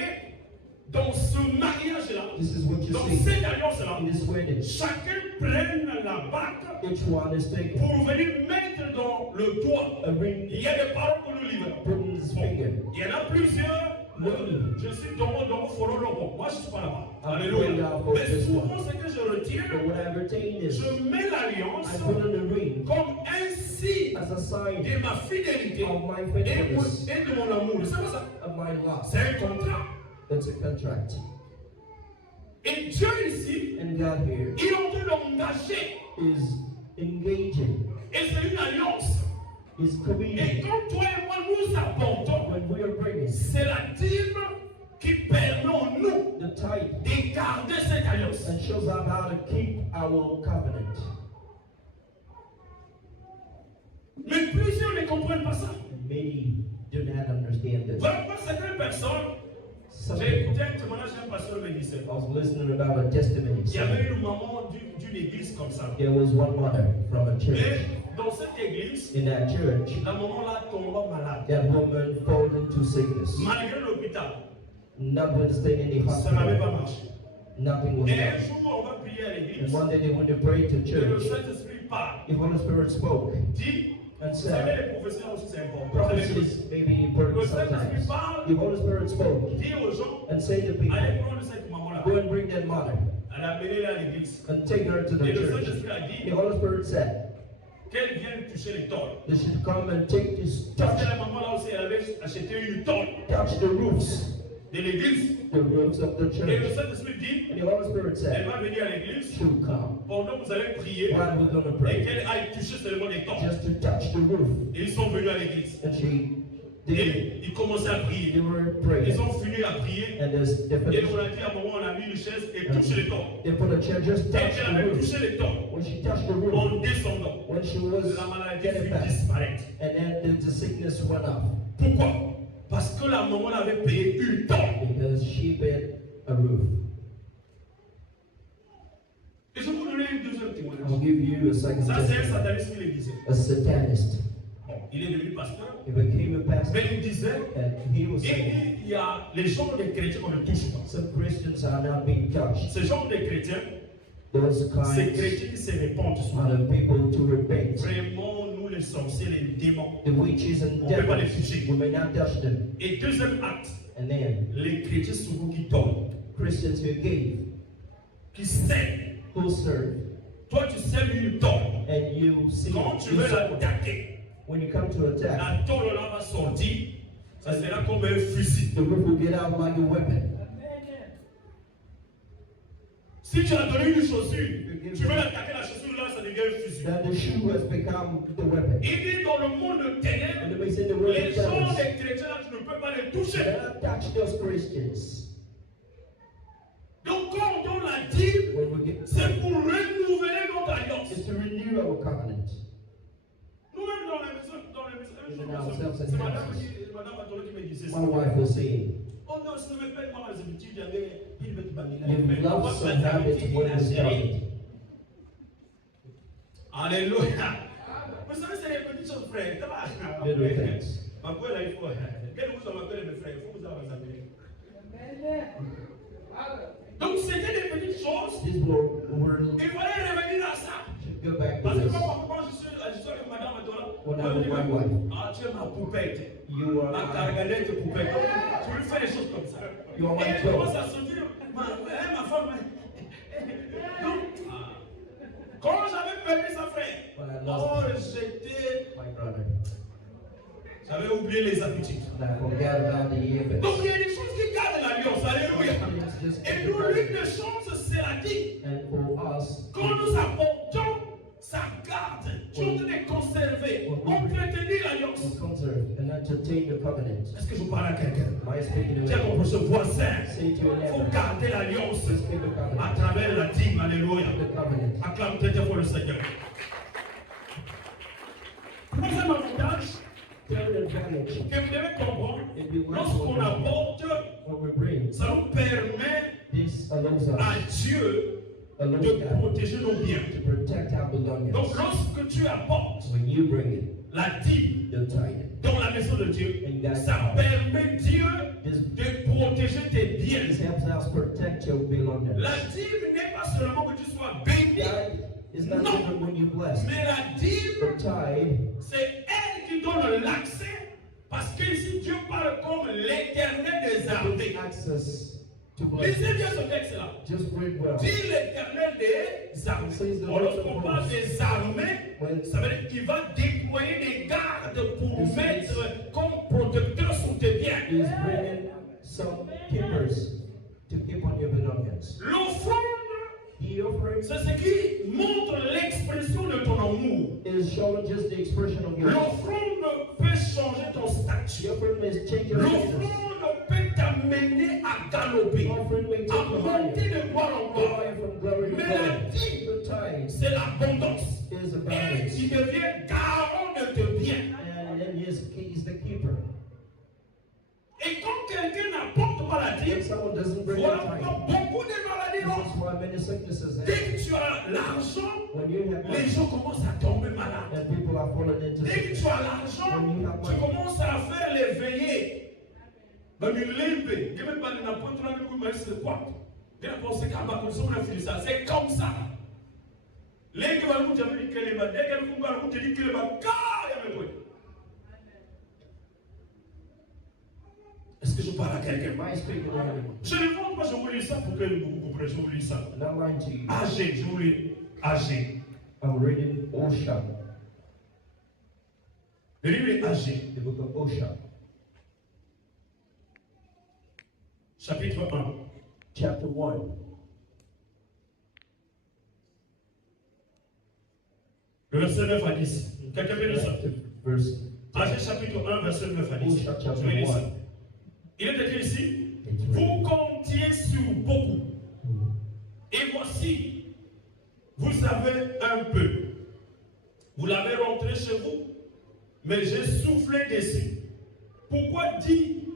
dans ce mariage-là, This is what you dans see cette alliance-là. in this wedding. Chacun prenne la bague Each one is taken pour venir mettre dans le doigt. a ring, Il y a des paroles que nous livrons. put in his finger. Il y en a plusieurs. Je suis dans mon foro lobo. Moi, je ne suis pas là-bas. Alléluia. Mais souvent, ce que je retiens, But what I retain is, je mets l'alliance I put on the ring comme un signe as a sign de ma fidélité of my et faithfulness, de mon amour. C'est pas ça. of my love. C'est un contrat. That's a contract. Et Dieu ici, And God here il est en train d'engager. is engaging, Et c'est une alliance. is Et committing. quand toi et moi nous apportons, When we are bringing c'est la dîme qui permet en nous the tithe de garder cette alliance. and shows us how to keep our covenant. Mais plusieurs ne comprennent pas ça. And many do not understand this. Vraiment, certaines personnes, Some j'ai people, écouté un témoignage d'un pasteur me disait, I was listening about a testimony. il y avait une maman d'une église comme ça. There was one mother from a church. Mais dans cette église, In that church, la maman là tomba malade. that woman fell into sickness. Malgré l'hôpital, Notwithstanding the ça n'avait pas hospital, marché. nothing was Et un done. jour, on va prier à And l'église. one day they went to pray to Et le church. Saint-Esprit parle. The Holy Spirit spoke Dit, and vous savez, said, les professeurs aussi, c'est important. prophecies may be important Le Saint-Esprit sometimes. parle, The Holy Spirit spoke dit aux gens, and say to people, allez prendre cette maman-là. go and bring that mother Elle a amené à l'église. and take her to the Et le church. Saint-Esprit a The dit, Holy Spirit said, qu'elle vienne toucher les tôles. They should come and take this, Parce que touch, la maman là aussi, elle avait acheté une tôle touch the roofs, de l'église. the roofs of the Et le church. Saint-Esprit dit, And the Holy Spirit elle said, va venir à l'église she'll come. pendant que vous allez prier While we're going to et pray, qu'elle aille toucher seulement les tôles. just to touch the roof. Et ils sont venus à l'église. And she did. Et ils commençaient à They prier. were praying. Ils ont fini à prier. And there's Et different. on a dit à un moment, on a mis une chaise et touché les tôles. They put a chair, just Et touch qu'elle the avait roof. touché les tôles When she touched the roof, en descendant, when she was la maladie getting fut back, disparaître. and then the sickness went up Pourquoi? Parce que la maman avait payé une tôle. because she paid a roof. Et je vais vous donner une deuxième I'll témoignage. give you a second Ça, c'est un testimony. sataniste qui le disait. A satanist. Bon, il est devenu pasteur. He became a pastor, Mais il disait, and he was saying, et il y a les gens des chrétiens qu'on ne touche pas. some Christians are not being touched. Ce genre de chrétiens, Those ces kinds chrétiens qui se répandent sur are the people to repent. vraiment, nous les sorciers, les démons. The witches and On peut pas les devils, toucher. we may not touch them. Et deuxième acte, And then les chrétiens souvent qui tombent, Christians who gave, qui sèment. who serve, Toi, tu sèmes une tôle. and you see, Quand tu you veux sow. l'attaquer, When you come to attack, la tôle là va sortir. Ça sera comme un fusil. the roof will get out like a weapon. Si tu as donné une chaussure, tu veux attaquer la chaussure là, ça devient un fusil. That the shoe has become the weapon. Il dit dans le monde de ténèbres, And it makes in the world les of gens devils, des chrétiens là, tu ne peux pas les toucher. cannot touch those Christians. Donc quand on donne la dîme, When we get, c'est pour renouveler notre alliance. is to renew our covenant. Nous-mêmes dans la maison, c'est Madame Atolo qui me disait ça. My wife was saying, Oh non, si vous ne faites pas les habitudes, il y avait une bête banine. you've lost some habits when it was covenant. Alléluia. Vous savez, c'est les petites choses, frère. Little things. Ma quoi là, il faut. Quel vous en appelez mes frères, il faut vous avoir amis. Donc c'était des petites choses. These were Il fallait revenir à ça. should go back to Parce que this. quand je suis avec Madame Atola, When I'm with my wife, ah, tu es ma poupette. you Ma are cargadette poupette. Tu lui fais des choses comme ça. You are my Et elle joke. commence à se dire, ma femme. Donc, quand j'avais perdu sa frère, when I oh, lost j'étais. my brother. J'avais oublié les habitudes. And I forgot about the habits. Donc il y a des choses qui gardent l'alliance. Alléluia. It's just Et nous, l'une des choses, c'est la dîme. and for us, Quand nous apportons, ça garde. Tu es en train de conserver, entretenir l'alliance. we conserve and entertain the covenant. Est-ce que je parle à quelqu'un? Am I speaking to Tiens, you? mon prochain voisin. Say to your Il faut neighbor, garder l'alliance speak the à covenant. travers la dîme. Alléluia. The covenant. Acclame très bien pour le Seigneur. Troisième avantage Third advantage, que vous devez comprendre, if you want lorsqu'on to apporte, what we bring, ça nous permet this allows à us, Dieu allows de God protéger nos biens. to protect our Donc belongings. lorsque tu apportes When you bring it, la dîme the tithe, dans la maison de Dieu, and God, ça permet Dieu this, de protéger tes biens. this helps us protect your belongings. La dîme n'est pas seulement que tu sois béni, Tithe is not No. different when you bless. mais la dîme, The tithe c'est elle qui donne l'accès. Parce qu'ici, Dieu parle comme l'éternel des armées. gives access to blessing. Lisez bien ce texte-là. Just read well. Dit l'éternel des armées. Or, lorsqu'on parle des armées, ça veut dire qu'il va déployer des gardes pour mettre comme protecteur sur tes biens. He's bringing some keepers to keep on your belongings. L'offrande, The offering c'est ce qui montre l'expression de ton amour. is showing just the expression of your love. L'offrande peut changer ton The statut. offering is changing your status. L'offrande peut t'amener à galoper, The offering may take à you higher, monter de gloire en go gloire. higher from glory to Mais la glory. dîme, The tithe c'est l'abondance. is Et abundance, tu deviens garant de tes biens. and then he's the keeper. Et quand quelqu'un n'apporte pas la If dîme, someone doesn't bring the voilà tithe, pourquoi beaucoup de maladies this non. is why many sicknesses Dès happen. que tu as l'argent, When you have les money, gens commencent à tomber malades. and people are falling into Dès que sickness. tu as l'argent, tu commences à faire les veillées. Dans une limpe, il n'y a même pas de n'importe quoi, mais c'est quoi? C'est comme ça. Les gens vont te dire que les bas, dès qu'elles vont te dire que les bas, car il y a mes. Est-ce que je parle à quelqu'un? Am I speaking to anyone? Je ne vois pas, je vous lis ça pour que vous compreniez, je vous lis ça. I'm not lying to you. Âgé, je vous lis. Âgé. I'm reading Osha. Le livre est Agé. The book of Osha, Chapitre 1. chapter 1. Le verset 9 à 10. Quelqu'un peut lire ça? Verse Agé chapitre 1, verset 9 à 10. Osha, Je chapter vais lire ça. 1. Il est écrit ici, It's vous written. comptiez sur beaucoup. Et voici, vous avez un peu. Vous l'avez rentré chez vous, mais j'ai soufflé dessus. Pourquoi dit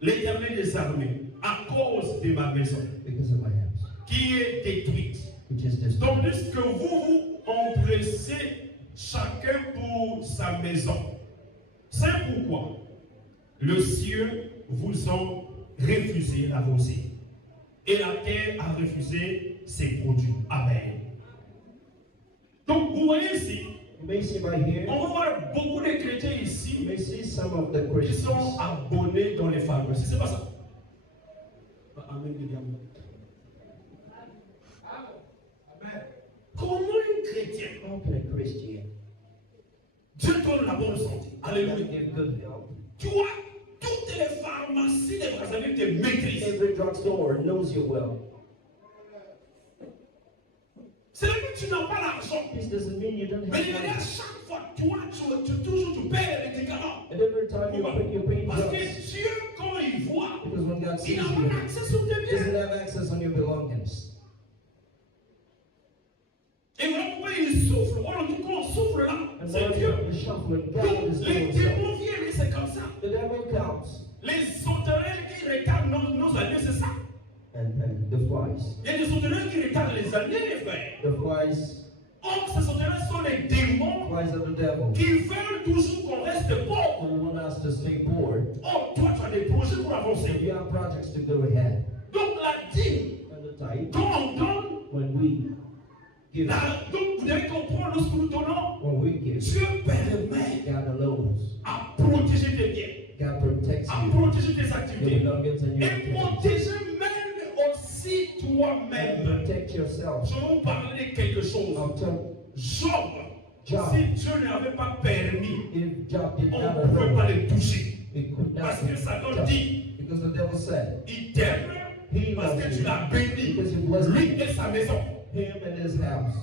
l'Éternel des armées? À cause de ma maison, Because of my house, qui est détruite. which is destroyed. Tandis que vous vous empressez chacun pour sa maison. C'est pourquoi le ciel vous ont refusé la rosée et la terre a refusé ses produits. Amen. Donc vous voyez ici, You may see by here, on va voir beaucoup de chrétiens you ici may see some of the qui Christians. sont abonnés dans les pharmacies. C'est pas ça. Amen. Comment un chrétien, How can a Christian Dieu donne la bonne santé. Alléluia. give good health? Tu vois, toutes les pharmacies des Brazzaville te maîtrisent. Every drugstore knows you well. C'est là que tu n'as pas l'argent. This doesn't mean you don't Mais have il y a money. chaque fois, toujours tu payes les médicaments. And every time you pay Parce drugs, que Dieu, quand il voit, because when God il sees a you, un accès sur tes He doesn't biens. have access on your belongings. Et voilà pourquoi il souffle. Voilà, nous, quand on souffle là, And c'est when Dieu. the shuffling, God Donc, is les doing so. démons viennent et c'est comme ça. The devil counts. Les sauterelles qui retardent nos années, c'est ça. And the flies. Il y a des sauterelles qui retardent les années, les frères. The flies, Or, ces sauterelles sont les démons flies of the devil. qui veulent toujours qu'on reste pauvre. Who want us to stay poor. Oh, toi, tu as des projets pour So avancer. you have projects to go ahead. Donc, la dîme, And the tithe, quand on donne, when we give, donc vous devez comprendre, lorsque nous donnons, when we give, Dieu permet God allows. à protéger tes biens, God protects à you. protéger tes Your activités, belongings and your et activities. protéger même aussi toi-même. Protect yourself. Je vais vous parler de quelque chose. I'll tell Job, Job. si Dieu n'avait pas permis, if Job did on not ne pouvait pas allow, le toucher. it could not Parce be que Satan touched. dit, Because the devil said, il t'aime He parce loves que tu you l'as béni, because you blessed lui him, et sa maison. him and his house.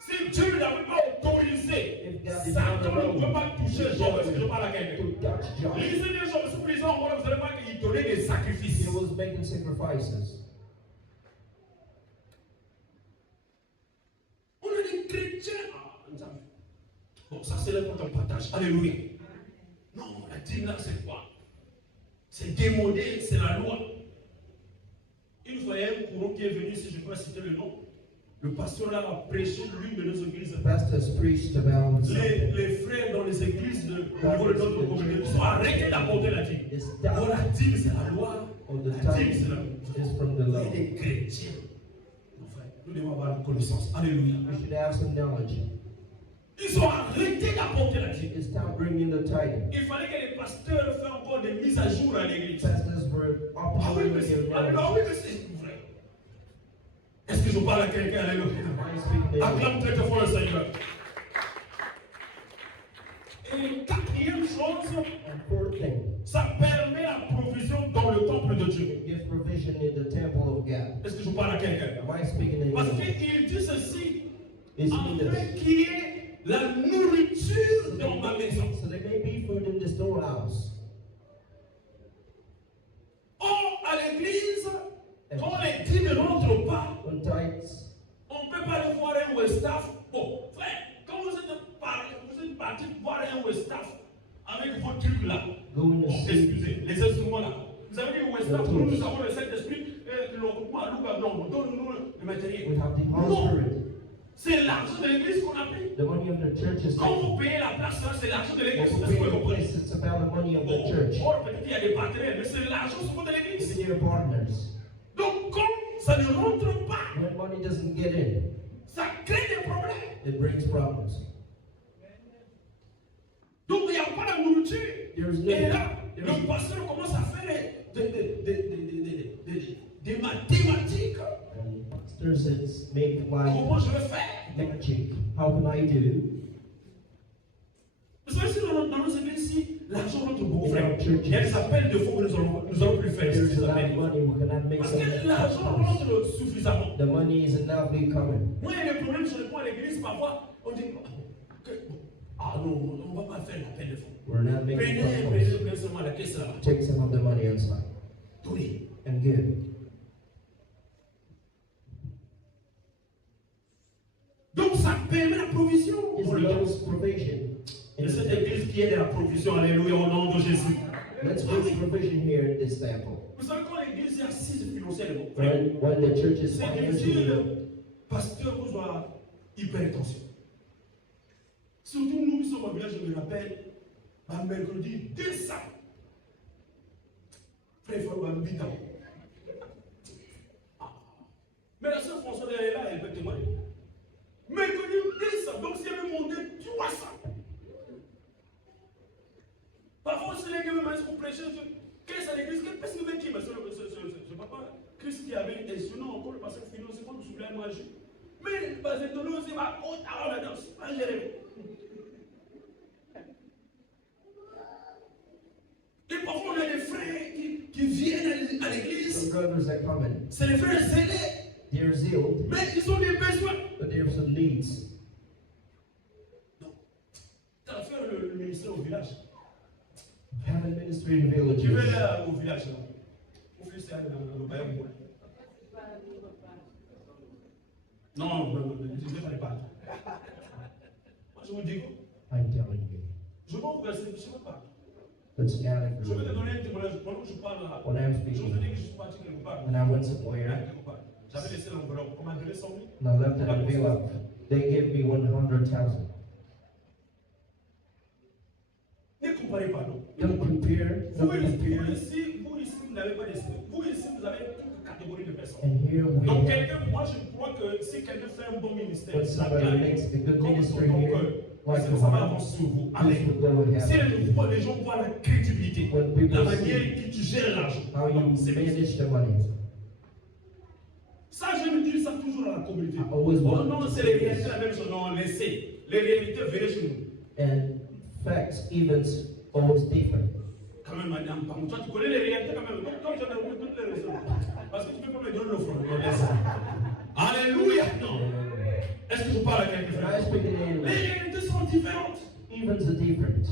Si Dieu ne l'avait pas autorisé, If God did Satan not ne pouvait allow pas toucher Job. Est-ce que je parle à quelqu'un? to touch Job, Lisez bien Job, si vous lisez en voilà, vous allez voir qu'il donnait des sacrifices. he was making sacrifices. On a des chrétiens. Bon, ça c'est l'important partage. Alléluia. Non, la dîme là, c'est quoi? C'est démodé, c'est la loi. Une fois, il y a un courant qui est venu, si je peux citer le nom. Le pasteur là a prêché l'une de nos églises. The pastors preached about Les frères dans les églises au niveau de notre communauté sont arrêtés d'apporter la dîme. It's Oh, la down dîme, c'est la loi. on the La dîme, c'est la tithe is from the loi. law. Il y a des chrétiens. Mon frère, nous devons avoir une connaissance. Alléluia. We should have some knowledge. Ils ont arrêté d'apporter la dîme. It's time bringing the tithe. Il fallait que les pasteurs fassent encore des mises à jour à l'église. Pastors were Ah oui, mais operating c'est in ah, knowledge. oui, mais c'est vrai. Est-ce que je parle à quelqu'un? Alléluia. I speak the Acclame très fort le Seigneur. Et quatrième chose, And fourth thing, ça permet la provision dans le temple de Dieu. it gives provision in the temple of God. Est-ce que je parle à quelqu'un? Am I speaking in Parce English? qu'il dit ceci, It's afin this. qu'il y ait la nourriture dans ma maison. So there may be food in the storehouse. Or, à l'église, quand les dîmes ne rentrent pas, When tithes, on ne peut pas aller voir un Westaf. Bon, frère, quand vous êtes parti voir un Westaf avec vos trucs là, go in bon, the sea. excusez, les instruments là. Vous avez dit Westaf, nous avons le Saint-Esprit, et le groupement, nous donne-nous le matériel. We have the Holy Non, Spirit. c'est l'argent de l'église qu'on a payé. The money of the church is Quand vous payez la place, là, c'est l'argent de l'église. When Est-ce we que pay vous the comprenez? place, it's about the money of Bon, the church. or peut-être qu'il y a des partenaires, mais c'est l'argent souvent de l'église. It's in your partners. Donc, quand ça ne rentre pas, When money doesn't get in, ça crée des problèmes. it brings problems. Donc, il n'y a pas de nourriture. There's Et là, no, le pasteur commence à faire des mathématiques. and pastors, it's make like Comment je vais faire? magic. How can I do? Vous savez, si dans nos églises ici, l'argent rentre beaucoup, frère. churches. Il y a des appels de fonds que nous allons plus faire. There's ces a lot appels. of money, we cannot make Parce some que l'argent rentre suffisamment. The money is enough coming. Moi, il y a des problèmes sur le point à l'église, parfois, on dit ah non, on ne va pas faire l'appel de fonds. We're not making Prenez seulement la caisse là-bas. Take some of the money inside Donnez. and give. Donc ça permet la provision. It's Lord's provision. Et cette église qui est de la provision, alléluia, au nom de Jésus. Let's put provision here in this temple. Vous savez, quand l'église est assise financièrement, When the church is c'est financially, difficile, pasteur, vous avez hyper attention. Surtout nous qui sommes au village, je me rappelle, un mercredi décembre. Frère, il faut un bitan. Mais la sœur Françoise, elle est là, elle peut témoigner. Mercredi décembre, donc si elle veut monter 300. Parfois, c'est les gars, pour prêcher, qu'est-ce à l'église, qu'est-ce que qui? Ce papa, Christ qui avait un surnom encore, le pasteur Fino, c'est quoi, vous souvenez à moi, mais le pasteur Tono, c'est ma haute à la danse, pas Jérémie. Et parfois, on a des frères qui viennent à l'église. C'est les frères zélés. they're zealed, Mais ils ont des besoins. but there's some needs. Non. Tu as fait le ministère au village. Have a ministry in Tu veux villages. aller au village là. Au fils de Bayam. Non, je ne vais pas. Moi, je vous dis, I'm telling you. je m'en vais, je ne sais pas. Let's gather Je for vais te you. donner un témoignage. Pendant que je parle là, When I'm je vous speaking, dis que je suis parti quelque part. when I went somewhere, J'avais laissé l'enveloppe. On m'a donné 100 000. and I left an envelope, they gave me 100,000. Ne comparez pas, non. Don't compare, Vous don't compare. ici, vous n'avez pas d'esprit. Vous ici, vous avez toute catégorie de personnes. And here we Donc, have, quelqu'un, moi, je crois que si quelqu'un fait un bon ministère, when ça somebody gagne. makes a good Comme ministry ton here, cœur, like ça the va heart, avancer sur vous. this Amen. will go Si ahead. les gens voient la crédibilité, When people la see manière que tu gères l'argent, how you c'est manage the money. ça, je me dis ça toujours à la communauté. I always Oh want non, to c'est say les this. réalités la même chose. Non, laissez. Les réalités, venez chez nous. And facts, events, always different. Quand même, madame, toi, tu connais les réalités quand même. Donc, tu as toutes les raisons. Parce que tu ne peux pas me donner l'offrande. Non, laisse. Alléluia. Non. Est-ce que je parle à quelqu'un? When I speak in Les English, réalités sont différentes. events are different.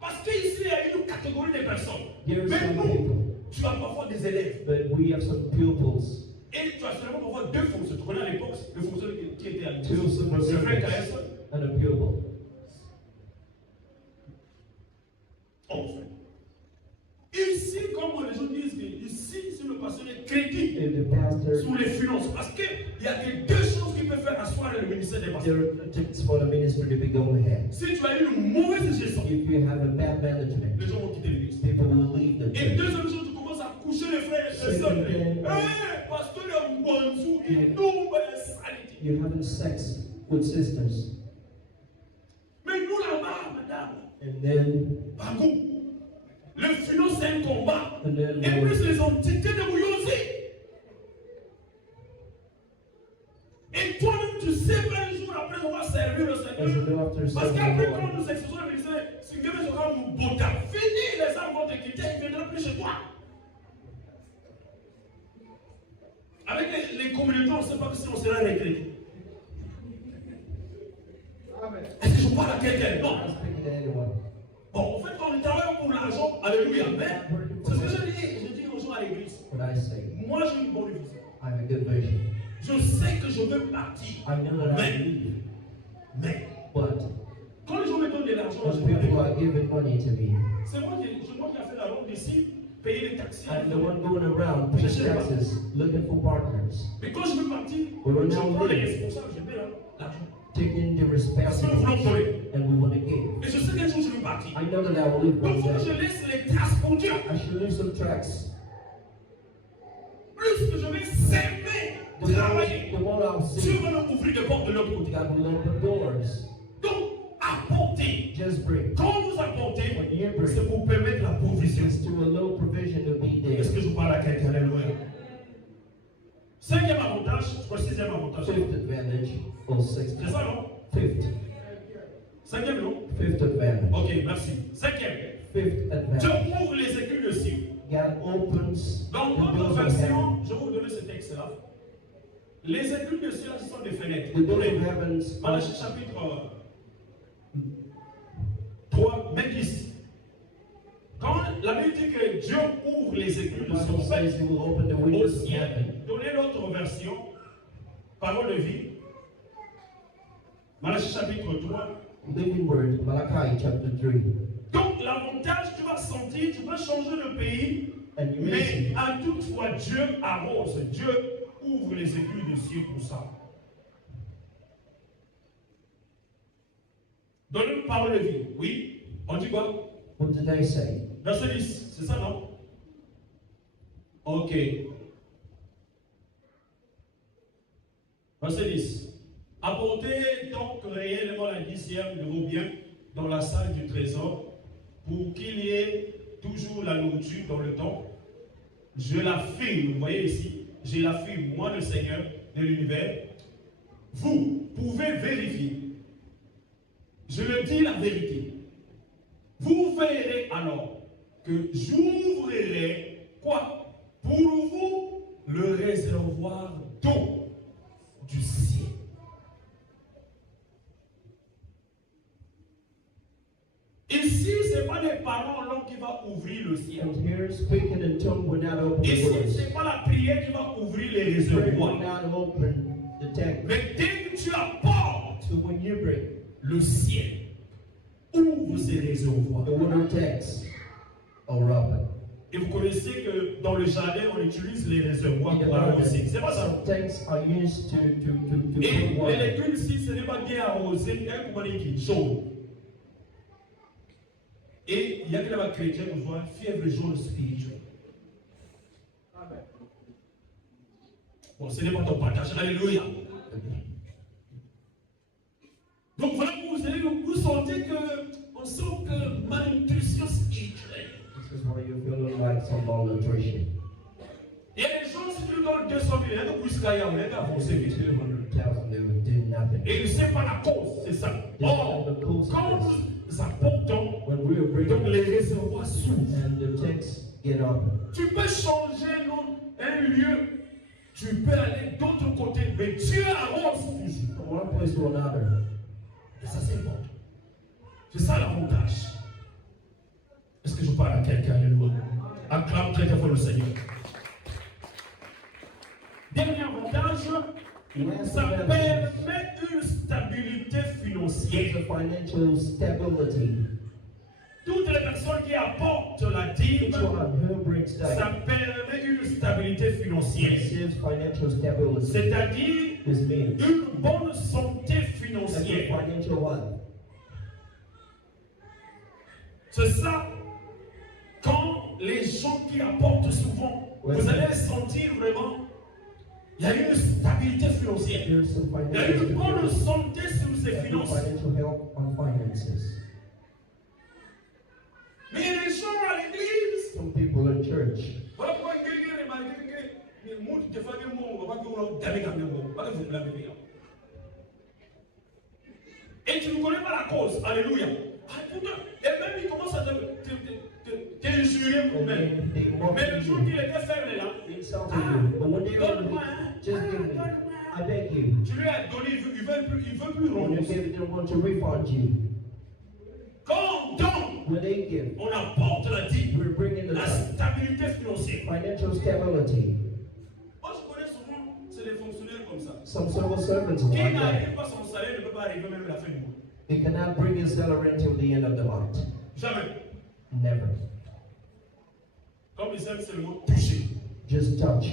Parce qu'ici, il y a une catégorie de personnes. There are Mais some nous, people, tu as parfois des élèves. but we have some pupils. Et tu as seulement parfois deux fonctions. Tu connais à l'époque le fonctionnaire qui était à l'église. Two super Le frère servants KS. and a pupil. Oh, ici, comme les gens disent, ici, c'est le pasteur est crédit If the pastor, sur les finances. Parce qu'il y a que deux choses qui peuvent faire asseoir le ministère des pasteurs. there are things for the ministry to be going ahead. Si tu as une mauvaise gestion, If you have a bad management, les gens vont quitter l'église. people will leave the Et church. deuxième chose, tu commences à coucher les frères et les sœurs. Pasteur est bonzou, il nous va salité. You're having sex with sisters. Mais nous là-bas, madame, And then, par contre, le finance c'est un combat. and then Et plus les entités de aussi. Et toi-même, tu sais pas un jour après, on va servir le as a Seigneur. new after Parce serving qu'après, the quand Lord, nous exerçons le ministère, si Dieu sera nous bota, fini, les âmes vont te quitter, ils ne viendront plus chez toi. Avec les communautés, on ne sait pas que si on sera retraité. Est-ce que je parle à quelqu'un? Non. I'm speaking to anyone. Bon, en fait, quand on travaille pour l'argent, alléluia, mais c'est ce que je dis aux gens à l'église. What I say, Moi, j'ai une bonne vision. I have a good vision. Je sais que je veux partir. I know that I Mais, believe, mais, but quand les gens me donnent de l'argent, je when people ne are giving money to me, c'est moi qui ai fait la ronde ici, payer les taxis. I'm the one going around paying taxes, looking for partners, Mais quand je veux partir, We will je now prends les leave. responsables, je paie l'argent. taking the Parce que nous voulons responsibility, voler. and we want to give. Et je sais qu'un jour je vais partir. I know that I will live Donc, il one faut que day. je laisse les traces pour Dieu. I should leave some tracks. Plus que je vais s'aimer, travailler, The more I'll Dieu see, va nous ouvrir des portes de l'autre côté. God will open doors. Donc, apporter. Just bring. Quand vous apportez, When you bring, c'est pour permettre la provision. it's to allow provision to be there. Est-ce que je parle à quelqu'un? Alléluia. Cinquième avantage, je crois sixième avantage. Fifth advantage, or sixth. C'est ça, non? Fifth. Cinquième, non? Fifth. Fifth advantage. Ok, merci. Cinquième. Fifth Dieu advantage. ouvre les écules de cieux. God opens Dans the d'autres doors of heaven. versions, je vais vous donner ce texte-là. Les écules de cieux, ce sont des fenêtres. The doors of heavens are Malachie chapitre 3, même 10. Quand la Bible dit que Dieu ouvre les écules de cieux, Bible en fait, says he will open the au windows of ciel, heaven. donnez l'autre version, parole de vie. Malachie chapitre 3. Living word, Malachi chapter 3. Donc l'avantage, tu vas sentir, tu peux changer de pays, And you may mais see à toute fois Dieu arrose, Dieu ouvre les écules de cieux pour ça. Donne-nous parole de vie. Oui, on dit quoi? what did I say? Verset 10, c'est ça, non? Ok. Verset 10. Apportez donc réellement la dixième de vos biens dans la salle du trésor pour qu'il y ait toujours la nourriture dans le temple. Je l'affirme, vous voyez ici, je l'affirme, moi le Seigneur de l'univers. Vous pouvez vérifier. Je le dis la vérité. Vous verrez alors que j'ouvrirai quoi? Pour vous le réservoir d'eau du ciel. Ici, ce n'est pas les parents là qui vont ouvrir le ciel. And here, speaking in tongue will not open the Ici, doors. ce n'est pas la prière qui va ouvrir les Prayer will réservoirs. not open the tank. Mais dès que tu apportes, So when you bring le ciel ouvre ses réservoirs. the water tanks are open. Et vous connaissez que dans le jardin, on utilise les réservoirs In the pour garden, arroser. C'est pas ça. some tanks are used to Et put water. les légumes, si ce n'est pas bien arrosé, un commandé qui jaune. Et il y a que les chrétiens qui ont fièvre jaune spirituelle. Bon, ce n'est pas ton partage. Alléluia. Donc voilà, vous sentez que, on sent que malnutrition spirituelle. This is why you're feeling like some malnutrition. Et les gens, si tu lui donnes 200 000, il y a de plus qu'il y a, il y a d'avancé vite. 200,000, they would do nothing. Et il ne sait pas la cause, c'est ça. Or, quand nous apportons, When we are donc bringing les réservoirs s'ouvrent. and the tanks get open. Tu peux changer un lieu, tu peux aller d'autre côté, mais Dieu arrose toujours. From one place to another. Et ça, c'est important. C'est ça l'avantage. Est-ce que je parle à quelqu'un? Alléluia. Acclame très très fort le Seigneur. Dernier avantage, ça permet une stabilité It's financière. a financial stability. Toutes les personnes qui apportent la dîme, Each one who brings ça that permet une stabilité financière. receives financial stability. C'est-à-dire This means une bonne santé that your financière. financial wealth. C'est ça, quand les gens qui apportent souvent, vous allez sentir vraiment, il y a une stabilité financière. There's some Il y a une bonne financial santé sur ces finances. financial help on finances. Mais les gens à l'église, Some people in church, voilà pourquoi quelqu'un remarque que les mots de faire des mots, on va dire qu'on a gagné des mots. Pas que vous l'avez dit. Et tu ne connais pas la cause. Alléluia. Et même il commence à t'injurer vous-même. Mais le jour qu'il était faible là, they insulted you. But when they don't, donne-moi, just give me. I beg you. tu lui as donné, il veut plus When you rendre. give, they don't want to refund you. Quand on donne, When they give, on apporte la dîme, we're bringing the la stabilité financière. financial stability. Moi je connais souvent, c'est des fonctionnaires comme ça. Some civil servants Qui are like that. n'arrive pas son salaire ne peut pas arriver même à la fin du mois. They cannot bring his salary until the end of the month. Jamais. Never. Comme ils aiment seulement toucher. Just touch.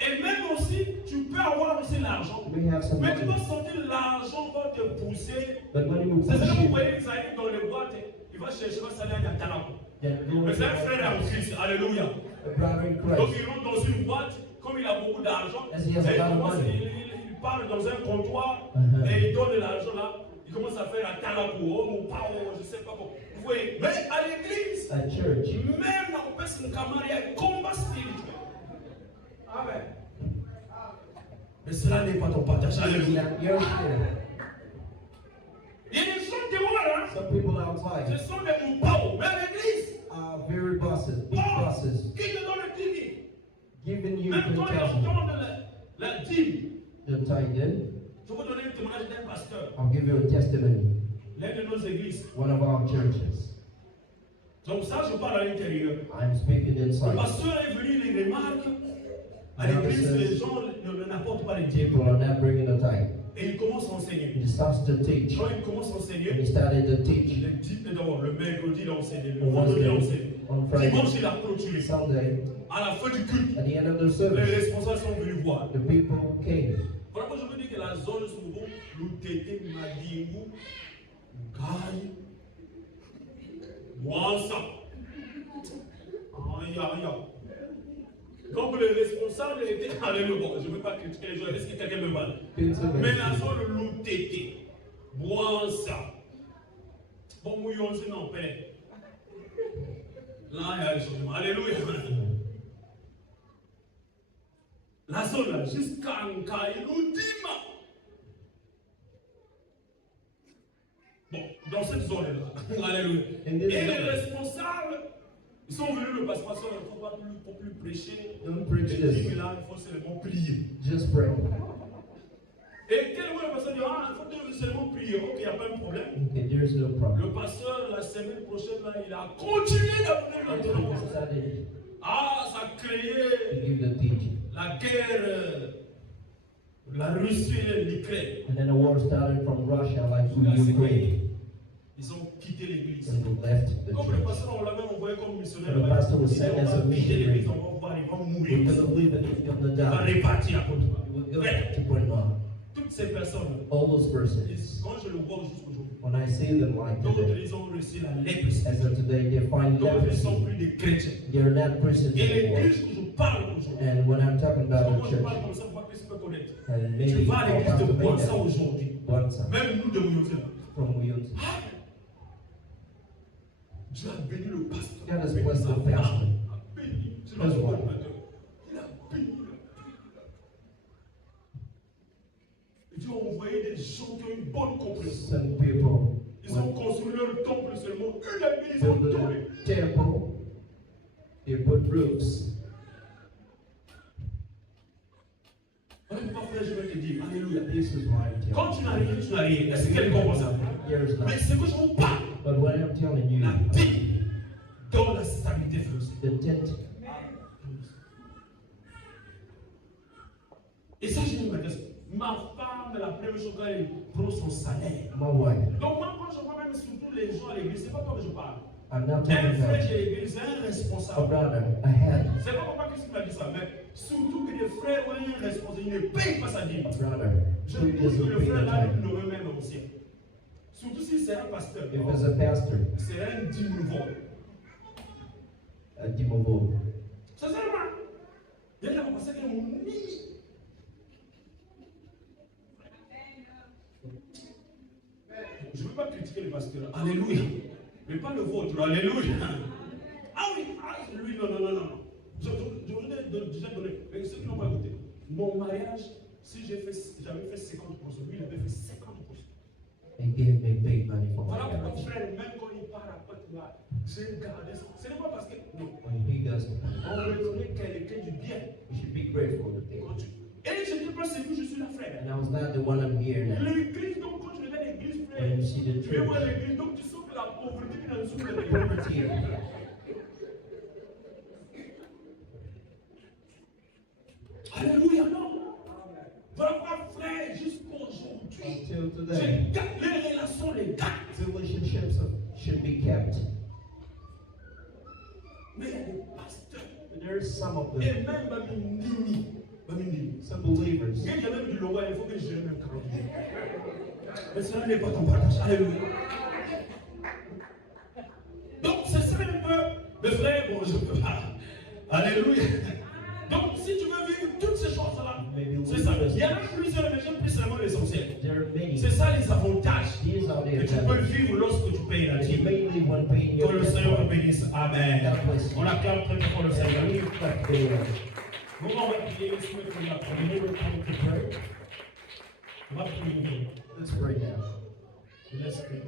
Et même aussi, tu peux avoir aussi l'argent. We have some Mais tu dois money. sentir l'argent va te pousser. But money will C'est push ça que vous you. voyez, ils arrivent dans les boîtes, il va chercher un salaire à talent. Then go Mais c'est un frère en Christ, alléluia. a brother in Donc Christ. il rentre dans une boîte, comme il a beaucoup d'argent, As he has a et lot of commence- money. il parle dans un comptoir, Uh-huh. et il donne de l'argent là, il commence à faire un talent pour homme ou pas, je ne sais pas quoi. Vous voyez, mais à l'église, At church, même dans le pays de Camara, il y a un combat spirituel. Amen. Mais cela n'est pas ton partage. it's Alléluia. not your share. Il y a des gens qui vont life Ce sont des moupons, mais l'église, are very bosses, big bosses, qui te donne le 10 000. giving you Même quand 10,000. ils entendent la dîme, The tithing, je vais vous donner le témoignage d'un pasteur, I'll give you a testimony. l'un de nos églises. One of our churches. Donc ça, je parle à l'intérieur. I'm speaking Le inside. pasteur est venu, il remarque, à l'église, les gens n'apportent pas les dîmes. People are not bringing the tithe. Et il commence à enseigner. He starts to teach. Quand il commence à And enseigner, he started to teach. le dîme d'abord, le mercredi, il a enseigné, le On vendredi, il a Wednesday, enseigné. on Friday, Dimanche, il a clôturé. Sunday, À la fin du culte, at the end of the les service, responsables sont venus voir. the people came. Voilà pourquoi je veux dire que la zone souvent, nous tété, madimou, gagne, moi ça. Aïe, aïe, aïe. Donc le responsable était allé le bon. Je ne veux pas critiquer les gens, est-ce que quelqu'un me parle? Mais la zone nous tété, moi ça. Bon, mouillon, c'est non, père. Là, il y a le changement. Alléluia. La zone là, jusqu'à Nkaïloudima. Bon, dans cette zone-là, alléluia. Et les responsables, ils sont venus le pasteur, il ne faut pas plus prêcher. Don't preach Et this. dit, là, il faut seulement prier. Just pray. Et quel le pasteur dit, ah, il faut seulement prier. Ok, il n'y a pas de problème. Okay, there's no problem. Le pasteur, la semaine prochaine, là, il a continué d'appeler l'entraînement. Started Ah, ça a to créé give the teaching. la guerre, la Russie et l'Ukraine. And then the war started from Russia, like to Là, c'est Ukraine. Ils ont quitté l'église. And they left the Comme le church. pasteur, on l'avait envoyé comme missionnaire. And the pastor was Il dit, sent on as a va quitter missionary. l'église, on va voir, ils vont We're mourir. going to leave it, he's going to Il va die. répartir à Portugal. We'll go to Portugal. Toutes ces personnes, All those persons, quand je le vois jusqu'aujourd'hui, when I see them like d'autres today, ils ont reçu la léprose. as of today, they find D'autres ils ne sont leprosy. plus des chrétiens. They're not Christians Et anymore. l'église que je parle aujourd'hui, And when I'm talking about quand the je church, parle comme ça, pour que tu peux connaître. and Tu maybe vas à l'église de from Bonsa aujourd'hui. Bonsa, Même nous de Mouyoté. from Williams. Dieu a béni le pasteur. God has blessed the pastor. A béni. Tu vas As le well. voir maintenant. Il a béni. Et Dieu a envoyé des gens qui ont une bonne compréhension. Some people Ils ont construit leur temple seulement une église build en tombé. the temple, they put roofs. Voilà pourquoi frère, je vais te dire, alléluia. This is why I'm Quand telling tu n'as rien, tu n'as rien. Est-ce que quelqu'un comprend ça? you. There's Mais not. c'est que je vous parle. But what I'm telling you, La Bible donne la stabilité financière. the tent, Et ça, je me dis, ma femme, la première chose qu'elle prend son salaire. my wife, Donc moi, quand je vois même surtout les gens à l'église, c'est pas toi que je parle. I'm not Un talking frère about de l'église, un a responsable. brother, a head, C'est pas pourquoi Christ m'a dit ça, mais surtout que les frères ont un responsable, ils ne payent pas sa dîme. a brother, Je who trouve que doesn't le pay frère the là, il tithe. n'aurait même ancien. Surtout si c'est un pasteur. If it's a pastor, C'est un dîme nouveau. a dimovo, Sincèrement, il y a pensé que mon mini. Je ne veux pas critiquer le pasteur. Alléluia. Mais pas le vôtre. Alléluia. Ah oui, ah, lui, non, non, non, non. Je vous ai déjà donné. Mais ceux qui n'ont pas écouté. Mon mariage, si j'avais fait 50%, lui, il avait fait 50%. they gave me big money for my Voilà pourquoi, marriage. frère, même quand il part à côté là, j'ai gardé ça. Ce n'est pas parce que. Non. When he does, On reconnaît quelqu'un du bien. you should be grateful to him. Quand tu... Et je ne dis pas c'est que je suis là, frère. And I was not the one I'm here now. L'église, donc quand tu regardes l'église, frère, When you see the tu viens voir church, l'église, donc tu sens que la pauvreté qui est dans le sous de l'église. poverty, Alléluia, non. Voilà pourquoi, frère, jusqu'aujourd'hui, until je today, garde les relations, les garde. relationships should be kept. Mais il y a des pasteurs, But there's some of et them, même Bamindini. some believers, Il y a même du loin, il faut que je même 40 000. Mais cela n'est pas ton partage. Alléluia. Donc, c'est ça un peu, mes frères, bon, je ne peux pas. Alléluia. Donc, si tu veux vivre toutes ces choses-là, c'est ça. Il y a même plusieurs, mais j'aime plus seulement l'essentiel. there are many. C'est ça les avantages These are que the tu peux advantages. vivre lorsque tu payes la And dîme. mainly when paying Que your le Seigneur te debt. bénisse. Amen. God bless you. On acclame très fort le Seigneur. And we reflect the Lord. Nous, on va prier, laisse-moi prier la première. On va prier. Let's pray now. Je laisse prier.